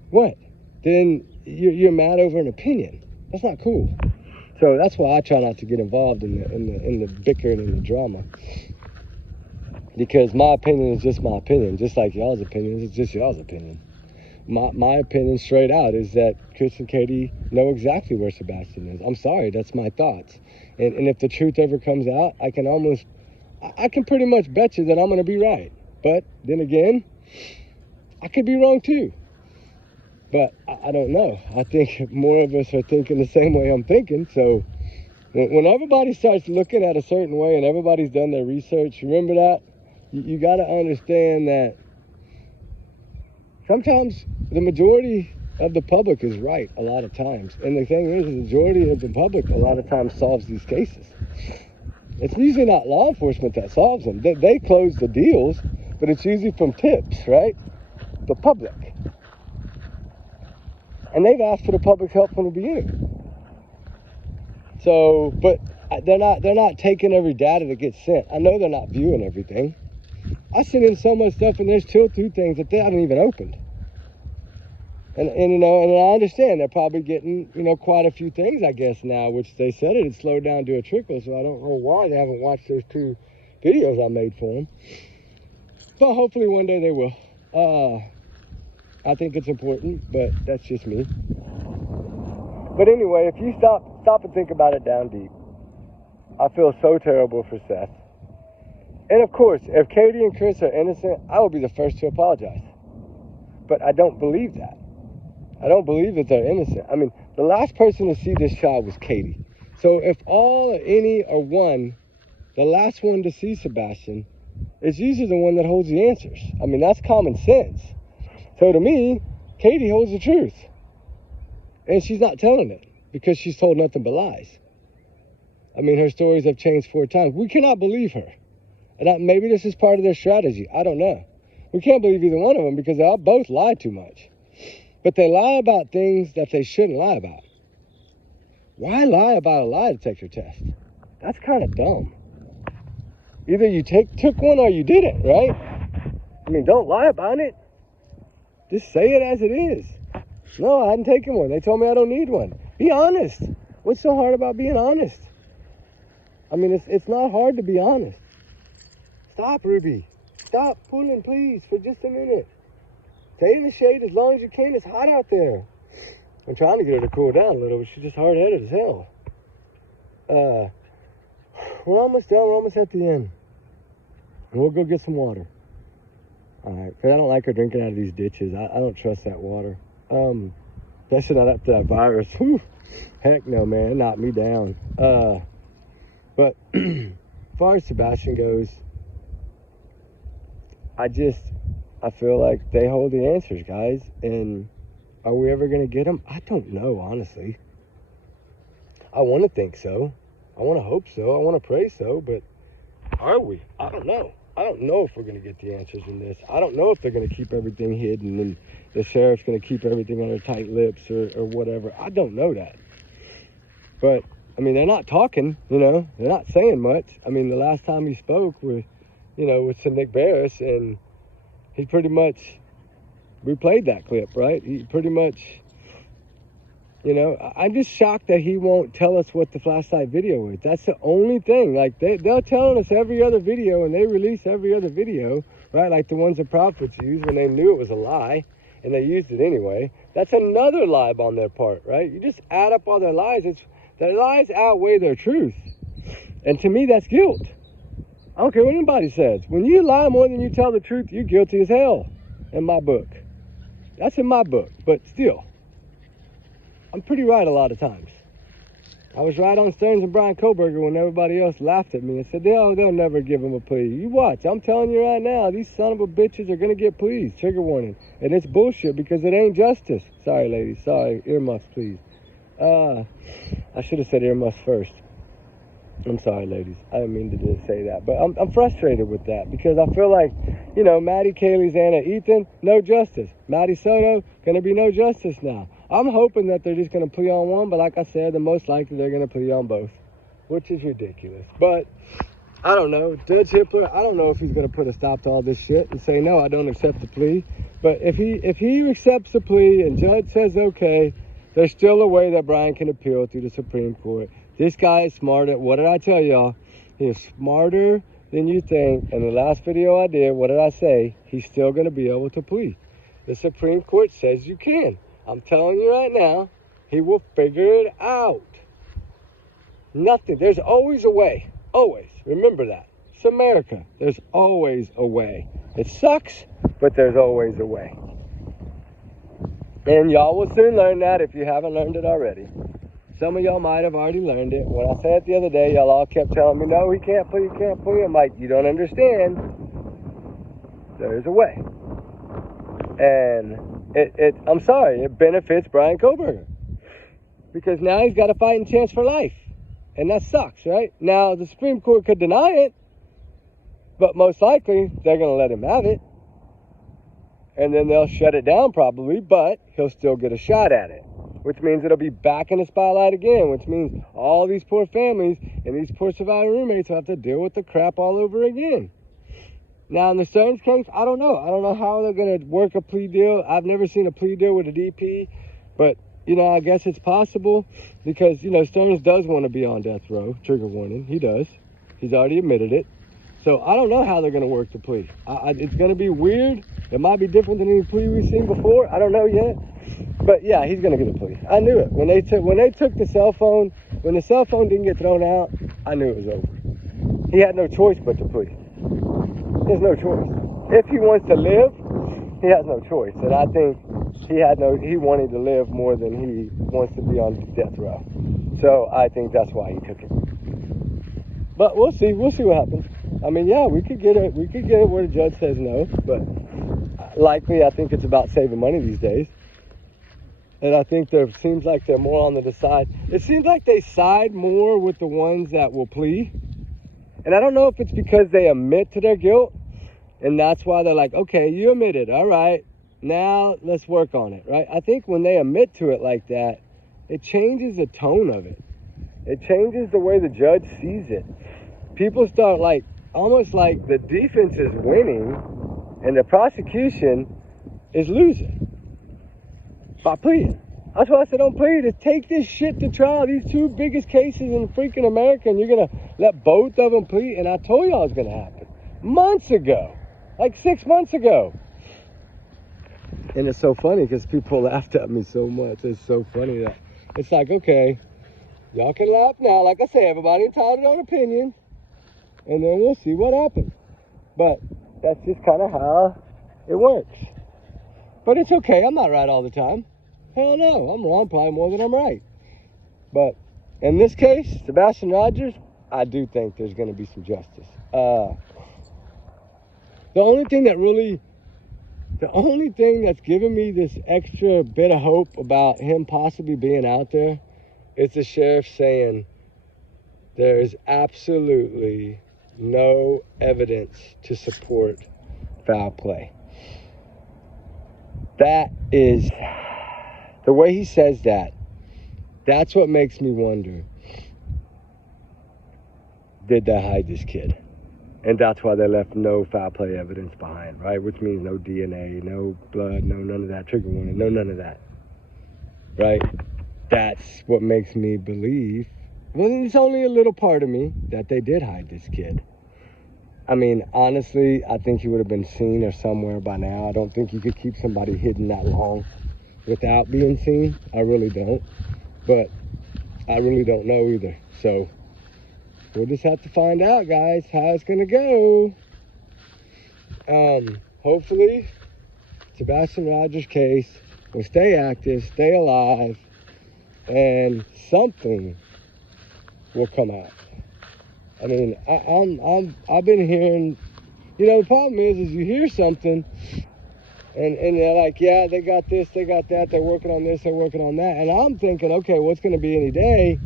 what? Then you're mad over an opinion. That's not cool. So that's why I try not to get involved in the bickering and the drama. Because my opinion is just my opinion, just like y'all's opinion is just y'all's opinion. My opinion straight out is that Chris and Katie know exactly where Sebastian is. I'm sorry, that's my thoughts. And if the truth ever comes out, I can pretty much bet you that I'm going to be right. But then again, I could be wrong too. But I don't know. I think more of us are thinking the same way I'm thinking. So when everybody starts looking at a certain way and everybody's done their research, remember that? You got to understand that sometimes the majority of the public is right a lot of times. And the thing is, the majority of the public a lot of times solves these cases. It's usually not law enforcement that solves them. They close the deals, but it's usually from tips, right? The public. And they've asked for the public's help from the beginning. So, but they're not taking every data that gets sent. I know they're not viewing everything. I send in so much stuff and there's 2 or 3 things that they haven't even opened. And you know, and I understand they're probably getting, you know, quite a few things, I guess, now, which they said it had slowed down to a trickle, so I don't know why they haven't watched those 2 videos I made for them. But hopefully one day they will. I think it's important, but that's just me. But anyway, if you stop and think about it down deep, I feel so terrible for Seth. And of course, if Katie and Chris are innocent, I will be the first to apologize. But I don't believe that. I don't believe that they're innocent. I mean, the last person to see this child was Katie. So if all or any or one, the last one to see Sebastian is usually the one that holds the answers. I mean, that's common sense. So to me, Katie holds the truth. And she's not telling it because she's told nothing but lies. I mean, her stories have changed 4 times. We cannot believe her. And maybe this is part of their strategy. I don't know. We can't believe either one of them because they both lie too much. But they lie about things that they shouldn't lie about. Why lie about a lie detector test? That's kind of dumb. Either you took one or you didn't, right? I mean, don't lie about it. Just say it as it is. No, I hadn't taken one. They told me I don't need one. Be honest. What's so hard about being honest? I mean, it's not hard to be honest. Stop, Ruby. Stop pulling, please, for just a minute. Stay in the shade as long as you can. It's hot out there. I'm trying to get her to cool down a little, but she's just hard-headed as hell. We're almost done. We're almost at the end. And we'll go get some water. All right, because I don't like her drinking out of these ditches. I don't trust that water. Especially not after that virus. Whew. Heck no, man. It knocked me down. But as far as Sebastian goes, I feel like they hold the answers, guys. And are we ever going to get them? I don't know, honestly. I want to think so. I want to hope so. I want to pray so. But are we? I don't know. I don't know if we're going to get the answers in this. I don't know if they're going to keep everything hidden and the sheriff's going to keep everything under tight lips or whatever. I don't know that. But, I mean, they're not talking, you know. They're not saying much. I mean, the last time he spoke with, with Nick Barris, and he pretty much replayed that clip, right? He pretty much, I'm just shocked that he won't tell us what the flashlight video is. That's the only thing. Like, they're telling us every other video, and they release every other video, right? Like the ones the prophets used when they knew it was a lie, and they used it anyway. That's another lie on their part, right? You just add up all their lies. Their lies outweigh their truth. And to me, that's guilt. I don't care what anybody says. When you lie more than you tell the truth, you're guilty as hell in my book. That's in my book, but still, I'm pretty right a lot of times. I was right on Stearns and Brian Koberger when everybody else laughed at me and said, they'll never give him a plea. You watch. I'm telling you right now, these son of a bitches are going to get pleas. Trigger warning. And it's bullshit because it ain't justice. Sorry, ladies. Sorry. Earmuffs, please. I should have said earmuffs first. I'm sorry, ladies. I didn't mean to say that. But I'm frustrated with that because I feel like, Maddie, Kaylee, Xana, Ethan, no justice. Maddie Soto, going to be no justice now. I'm hoping that they're just going to plea on one, but like I said, the most likely they're going to plea on both, which is ridiculous. But I don't know. Judge Hippler, I don't know if he's going to put a stop to all this shit and say, no, I don't accept the plea. But if he accepts the plea and judge says okay, there's still a way that Brian can appeal through the Supreme Court. This guy is smarter. What did I tell y'all? He is smarter than you think. And the last video I did, what did I say? He's still going to be able to plea. The Supreme Court says you can. I'm telling you right now, he will figure it out. Nothing. There's always a way. Always. Remember that. It's America. There's always a way. It sucks, but there's always a way. And y'all will soon learn that if you haven't learned it already. Some of y'all might have already learned it. When I said it the other day, y'all all kept telling me, no, he can't plea, he can't plea. I'm like, you don't understand. There's a way. And I'm sorry, it benefits Brian Koberger. Because now he's got a fighting chance for life. And that sucks, right? Now, the Supreme Court could deny it, but most likely, they're going to let him have it. And then they'll shut it down probably, but he'll still get a shot at it. Which means it'll be back in the spotlight again, which means all these poor families and these poor surviving roommates will have to deal with the crap all over again. Now, in the Stearns case, I don't know. I don't know how they're going to work a plea deal. I've never seen a plea deal with a DP, but, I guess it's possible because, Stearns does want to be on death row. Trigger warning. He does. He's already admitted it. So I don't know how they're going to work the plea. It's going to be weird. It might be different than any plea we've seen before. I don't know yet. But yeah, he's going to get a plea. I knew it. When they took the cell phone, when the cell phone didn't get thrown out, I knew it was over. He had no choice but to plead. There's no choice. If he wants to live, he has no choice. And I think he wanted to live more than he wants to be on death row. So I think that's why he took it. But we'll see what happens. I mean, yeah, we could get it where the judge says no, but likely I think it's about saving money these days. And I think seems like they're more on the side. It seems like they side more with the ones that will plea. And I don't know if it's because they admit to their guilt, and that's why they're like, okay, you admitted, all right, now let's work on it, right? I think when they admit to it like that, it changes the tone of it. It changes the way the judge sees it. People start almost like the defense is winning and the prosecution is losing by pleading. That's why I said don't plead. Is take this shit to trial. These two biggest cases in freaking America, and you're going to let both of them plead? And I told y'all it was going to happen months ago, like 6 months ago. And it's so funny because people laughed at me so much. It's so funny that it's like, okay, y'all can laugh now. Like I say, everybody entitled to an opinion, and then we'll see what happens. But that's just kind of how it works. But it's okay. I'm not right all the time. Hell no, I'm wrong probably more than I'm right. But in this case, Sebastian Rogers, I do think there's going to be some justice. The only thing that's giving me this extra bit of hope about him possibly being out there is the sheriff saying there is absolutely no evidence to support foul play. That is, the way he says that, that's what makes me wonder, did they hide this kid? And that's why they left no foul play evidence behind, right? Which means no DNA, no blood, no none of that, trigger warning, no none of that, right? That's what makes me believe, well, it's only a little part of me, that they did hide this kid. I mean, honestly, I think he would have been seen or somewhere by now. I don't think you could keep somebody hidden that long without being seen. I really don't. But I really don't know either. So we'll just have to find out, guys, how it's going to go. Hopefully, Sebastian Rogers' case will stay active, stay alive, and something will come out. I mean, I've been hearing, the problem is you hear something and they're like, yeah, they got this, they got that, they're working on this, they're working on that. And I'm thinking, okay, what's going to be any day?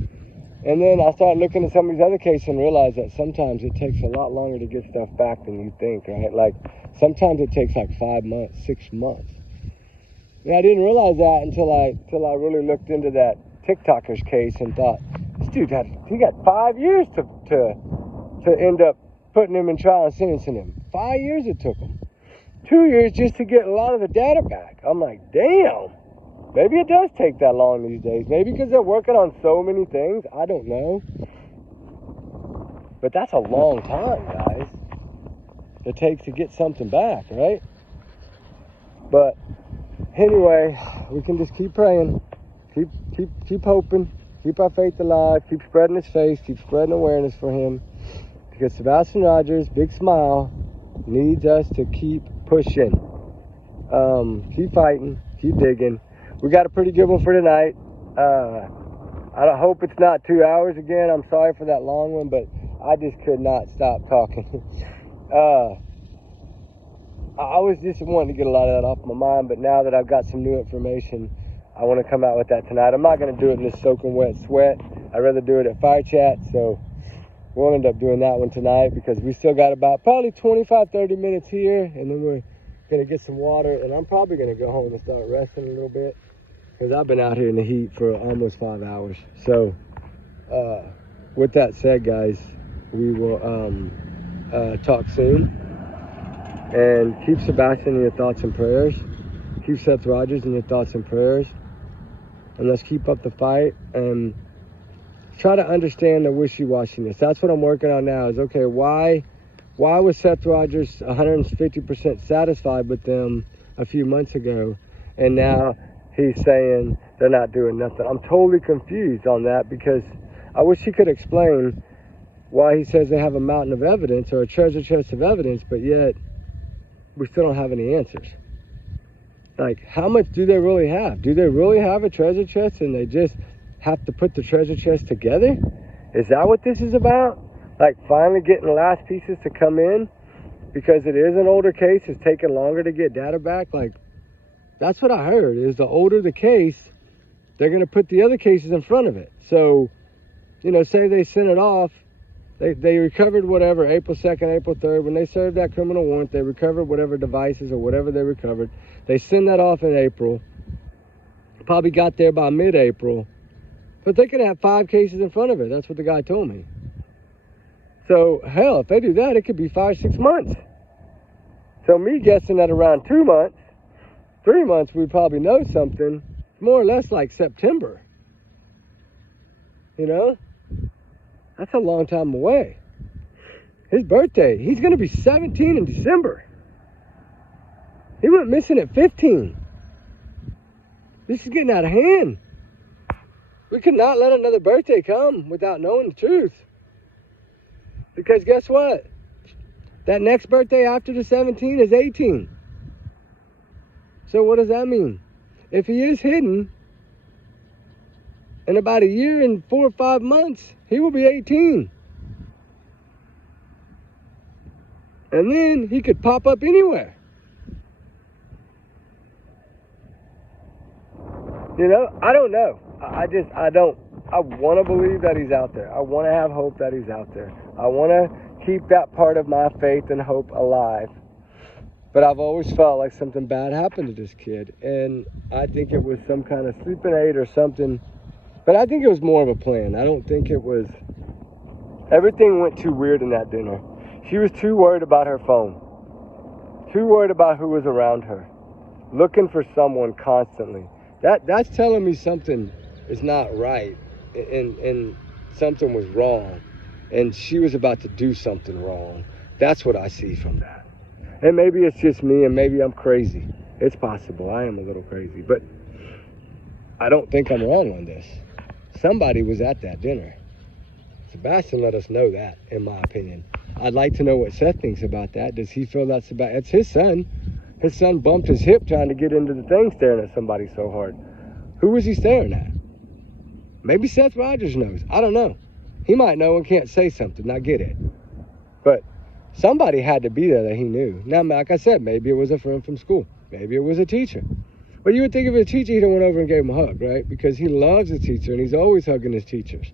And then I start looking at some of these other cases and realize that sometimes it takes a lot longer to get stuff back than you think, right? Like sometimes it takes like 5 months, 6 months. And I didn't realize that until I really looked into that TikToker's case and thought, this dude he got 5 years to end up putting him in trial and sentencing him. 5 years it took him. 2 years just to get a lot of the data back. I'm like, damn. Maybe it does take that long these days. Maybe because they're working on so many things. I don't know. But that's a long time, guys. It takes to get something back, right? But anyway, we can just keep praying. Keep hoping. Keep our faith alive. Keep spreading his face. Keep spreading awareness for him. Because Sebastian Rogers, big smile, needs us to keep pushing. Keep fighting. Keep digging. We got a pretty good one for tonight. I hope it's not 2 hours again. I'm sorry for that long one, but I just could not stop talking. I was just wanting to get a lot of that off my mind, but now that I've got some new information, I want to come out with that tonight. I'm not going to do it in this soaking wet sweat. I'd rather do it at Fire Chat, so we'll end up doing that one tonight because we still got about probably 25-30 minutes here, and then we're going to get some water, and I'm probably going to go home and start resting a little bit because I've been out here in the heat for almost 5 hours. So with that said, guys, we will talk soon. And keep Sebastian in your thoughts and prayers. Keep Seth Rogers in your thoughts and prayers. And let's keep up the fight and try to understand the wishy-washiness. That's what I'm working on now is, okay, why was Seth Rogers 150% satisfied with them a few months ago, and now he's saying they're not doing nothing? I'm totally confused on that because I wish he could explain why he says they have a mountain of evidence or a treasure chest of evidence, but yet we still don't have any answers. Like, how much do they really have? Do they really have a treasure chest and they just have to put the treasure chest together? Is that what this is about? Like, finally getting the last pieces to come in because it is an older case, it's taking longer to get data back? Like, that's what I heard, is the older the case, they're going to put the other cases in front of it. So, you know, say they sent it off, they recovered whatever, April 2nd, April 3rd, when they served that criminal warrant, they recovered whatever devices or whatever they recovered. They send that off in April, probably got there by mid-April, but they could have 5 cases in front of it. That's what the guy told me. So, hell, if they do that, it could be 5, 6 months. So me guessing at around 2 months, 3 months, we'd probably know something, more or less like September. You know? That's a long time away. His birthday, he's going to be 17 in December. He went missing at 15. This is getting out of hand. We could not let another birthday come without knowing the truth. Because guess what? That next birthday after the 17 is 18. So what does that mean? If he is hidden, in about a year and 4 or 5 months, he will be 18. And then he could pop up anywhere. You know, I don't know. I want to believe that he's out there. I want to have hope that he's out there. I want to keep that part of my faith and hope alive. But I've always felt like something bad happened to this kid. And I think it was some kind of sleeping aid or something. But I think it was more of a plan. I don't think it was... Everything went too weird in that dinner. She was too worried about her phone. Too worried about who was around her. Looking for someone constantly. That's telling me something is not right. And something was wrong. And she was about to do something wrong. That's what I see from that. And maybe it's just me and maybe I'm crazy. It's possible. I am a little crazy. But I don't think I'm wrong on this. Somebody was at that dinner. Sebastian let us know that, in my opinion. I'd like to know what Seth thinks about that. Does he feel that Sebastian... It's his son. His son bumped his hip trying to get into the thing, staring at somebody so hard. Who was he staring at? Maybe Seth Rogers knows. I don't know. He might know and can't say something. I get it. But somebody had to be there that he knew. Now, like I said, maybe it was a friend from school. Maybe it was a teacher. But you would think if it was a teacher, he'd have went over and gave him a hug, right? Because he loves his teacher, and he's always hugging his teachers.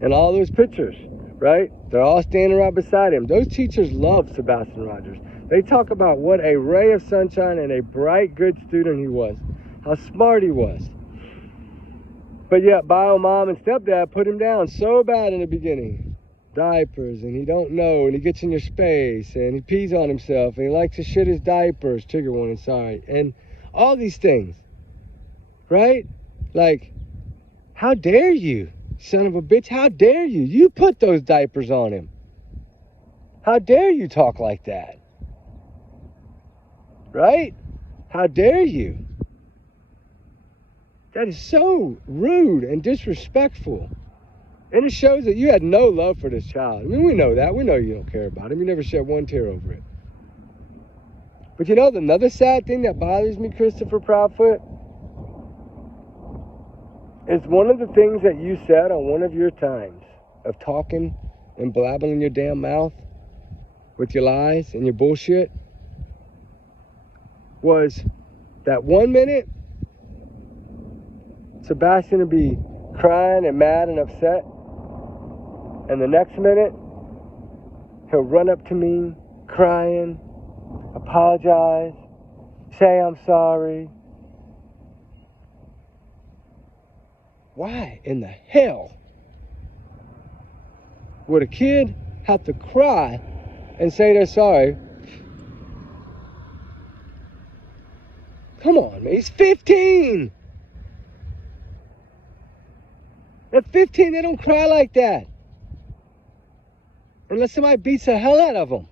And all those pictures, right? They're all standing right beside him. Those teachers love Sebastian Rogers. They talk about what a ray of sunshine and a bright, good student he was. How smart he was. But yet, bio mom and stepdad put him down so bad in the beginning. Diapers, and he don't know, and he gets in your space, and he pees on himself, and he likes to shit his diapers. Trigger warning, sorry. And all these things, right? Like, how dare you, son of a bitch? How dare you? You put those diapers on him. How dare you talk like that? Right? How dare you? That is so rude and disrespectful. And it shows that you had no love for this child. I mean, we know that. We know you don't care about him. You never shed one tear over it. But you know, another sad thing that bothers me, Christopher Proudfoot, is one of the things that you said on one of your times of talking and blabbing in your damn mouth with your lies and your bullshit was that 1 minute Sebastian would be crying and mad and upset, and the next minute he'll run up to me crying, apologize, say I'm sorry. Why in the hell would a kid have to cry and say they're sorry? Come on, man, he's 15. At 15, they don't cry like that. Unless somebody beats the hell out of them.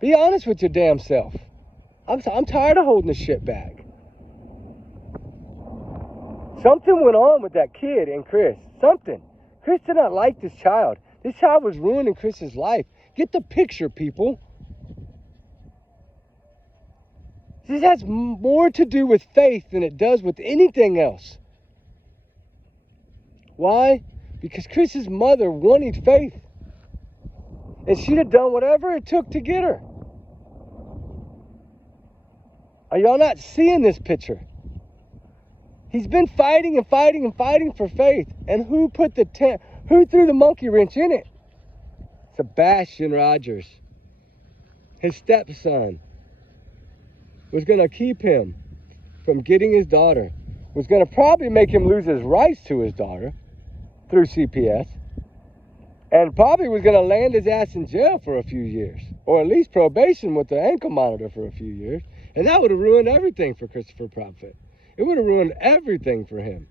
Be honest with your damn self. I'm tired of holding this shit back. Something went on with that kid and Chris. Something. Chris did not like this child. This child was ruining Chris's life. Get the picture, people. This has more to do with faith than it does with anything else. Why? Because Chris's mother wanted faith. And she'd have done whatever it took to get her. Are y'all not seeing this picture? He's been fighting and fighting and fighting for faith. And who threw the monkey wrench in it? Sebastian Rogers. His stepson was going to keep him from getting his daughter. Was going to probably make him lose his rights to his daughter through CPS. And probably was going to land his ass in jail for a few years. Or at least probation with the ankle monitor for a few years. And that would have ruined everything for Christopher Profit. It would have ruined everything for him.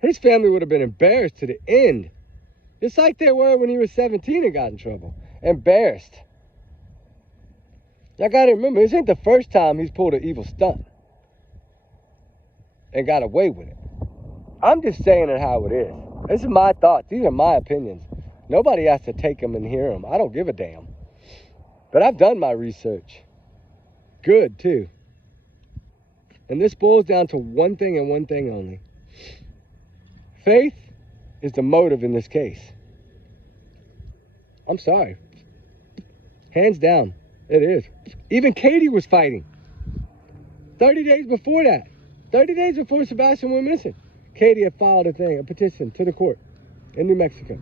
His family would have been embarrassed to the end. Just like they were when he was 17 and got in trouble. Embarrassed. Y'all got to remember, this ain't the first time he's pulled an evil stunt. And got away with it. I'm just saying it how it is. This is my thoughts. These are my opinions. Nobody has to take them and hear them. I don't give a damn. But I've done my research. Good, too. And this boils down to one thing and one thing only. Faith is the motive in this case. I'm sorry. Hands down, it is. Even Katie was fighting. 30 days before that. 30 days before Sebastian went missing. Katie had filed a petition to the court in New Mexico.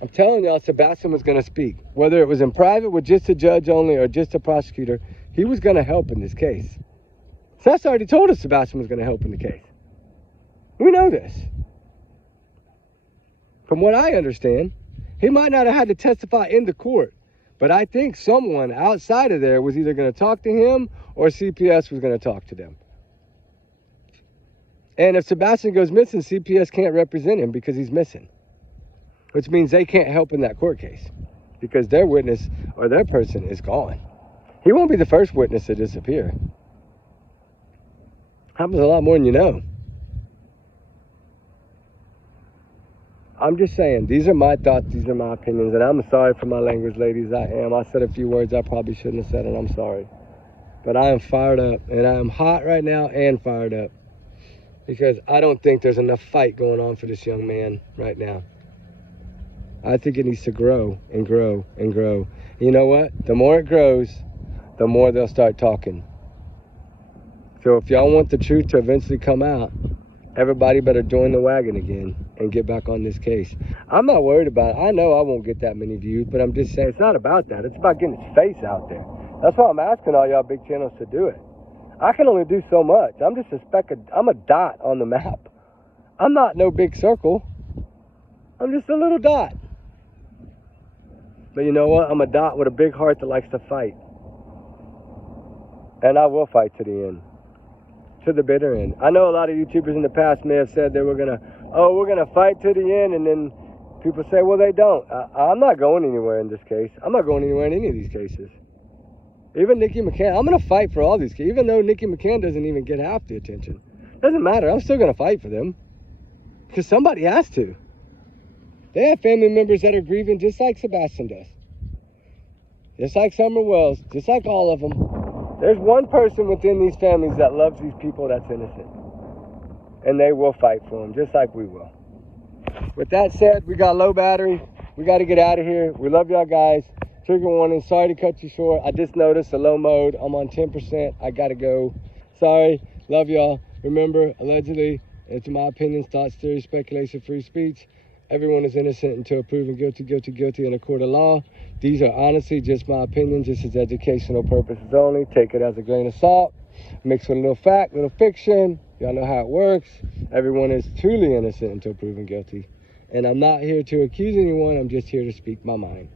I'm telling y'all, Sebastian was going to speak. Whether it was in private with just a judge only or just a prosecutor, he was going to help in this case. Seth's already told us Sebastian was going to help in the case. We know this. From what I understand, he might not have had to testify in the court, but I think someone outside of there was either going to talk to him or CPS was going to talk to them. And if Sebastian goes missing, CPS can't represent him because he's missing. Which means they can't help in that court case because their witness or their person is gone. He won't be the first witness to disappear. Happens a lot more than you know. I'm just saying, these are my thoughts, these are my opinions, and I'm sorry for my language, ladies. I said a few words I probably shouldn't have said, and I'm sorry. But I am fired up, and I am hot right now and fired up because I don't think there's enough fight going on for this young man right now. I think it needs to grow and grow and grow. You know what? The more it grows, the more they'll start talking. So if y'all want the truth to eventually come out, everybody better join the wagon again and get back on this case. I'm not worried about it. I know I won't get that many views, but I'm just saying it's not about that. It's about getting his face out there. That's why I'm asking all y'all big channels to do it. I can only do so much. I'm just I'm a dot on the map. I'm not no big circle. I'm just a little dot. But you know what? I'm a dot with a big heart that likes to fight. And I will fight to the end. To the bitter end. I know a lot of YouTubers in the past may have said they were going to fight to the end. And then people say, well, they don't. I'm not going anywhere in this case. I'm not going anywhere in any of these cases. Even Nikki McCann. I'm going to fight for all these cases. Even though Nikki McCann doesn't even get half the attention. Doesn't matter. I'm still going to fight for them. Because somebody has to. They have family members that are grieving just like Sebastian does. Just like Summer Wells. Just like all of them. There's one person within these families that loves these people that's innocent. And they will fight for them, just like we will. With that said, we got low battery. We got to get out of here. We love y'all guys. Trigger warning. Sorry to cut you short. I just noticed the low mode. I'm on 10%. I got to go. Sorry. Love y'all. Remember, allegedly, it's my opinions, thoughts, theories, speculation, free speech. Everyone is innocent until proven guilty, guilty, guilty in a court of law. These are honestly just my opinions. This is educational purposes only. Take it as a grain of salt. Mixed with a little fact, little fiction. Y'all know how it works. Everyone is truly innocent until proven guilty. And I'm not here to accuse anyone. I'm just here to speak my mind.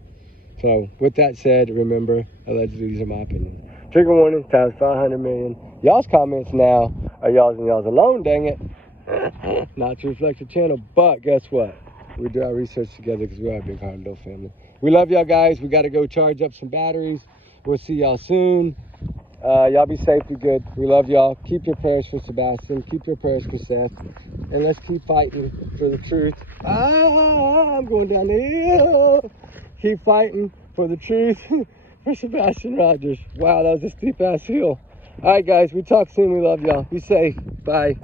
So with that said, remember, allegedly, these are my opinions. Trigger warning times 500 million. Y'all's comments now are y'all's and y'all's alone, dang it. Not to reflect the channel, but guess what? We do our research together because we are a big hearted little family. We love y'all guys. We got to go charge up some batteries. We'll see y'all soon. Y'all be safe, be good. We love y'all. Keep your prayers for Sebastian. Keep your prayers for Seth. And let's keep fighting for the truth. I'm going down the hill. Keep fighting for the truth for Sebastian Rogers. Wow, that was a steep ass hill. All right, guys, we talk soon. We love y'all. Be safe. Bye.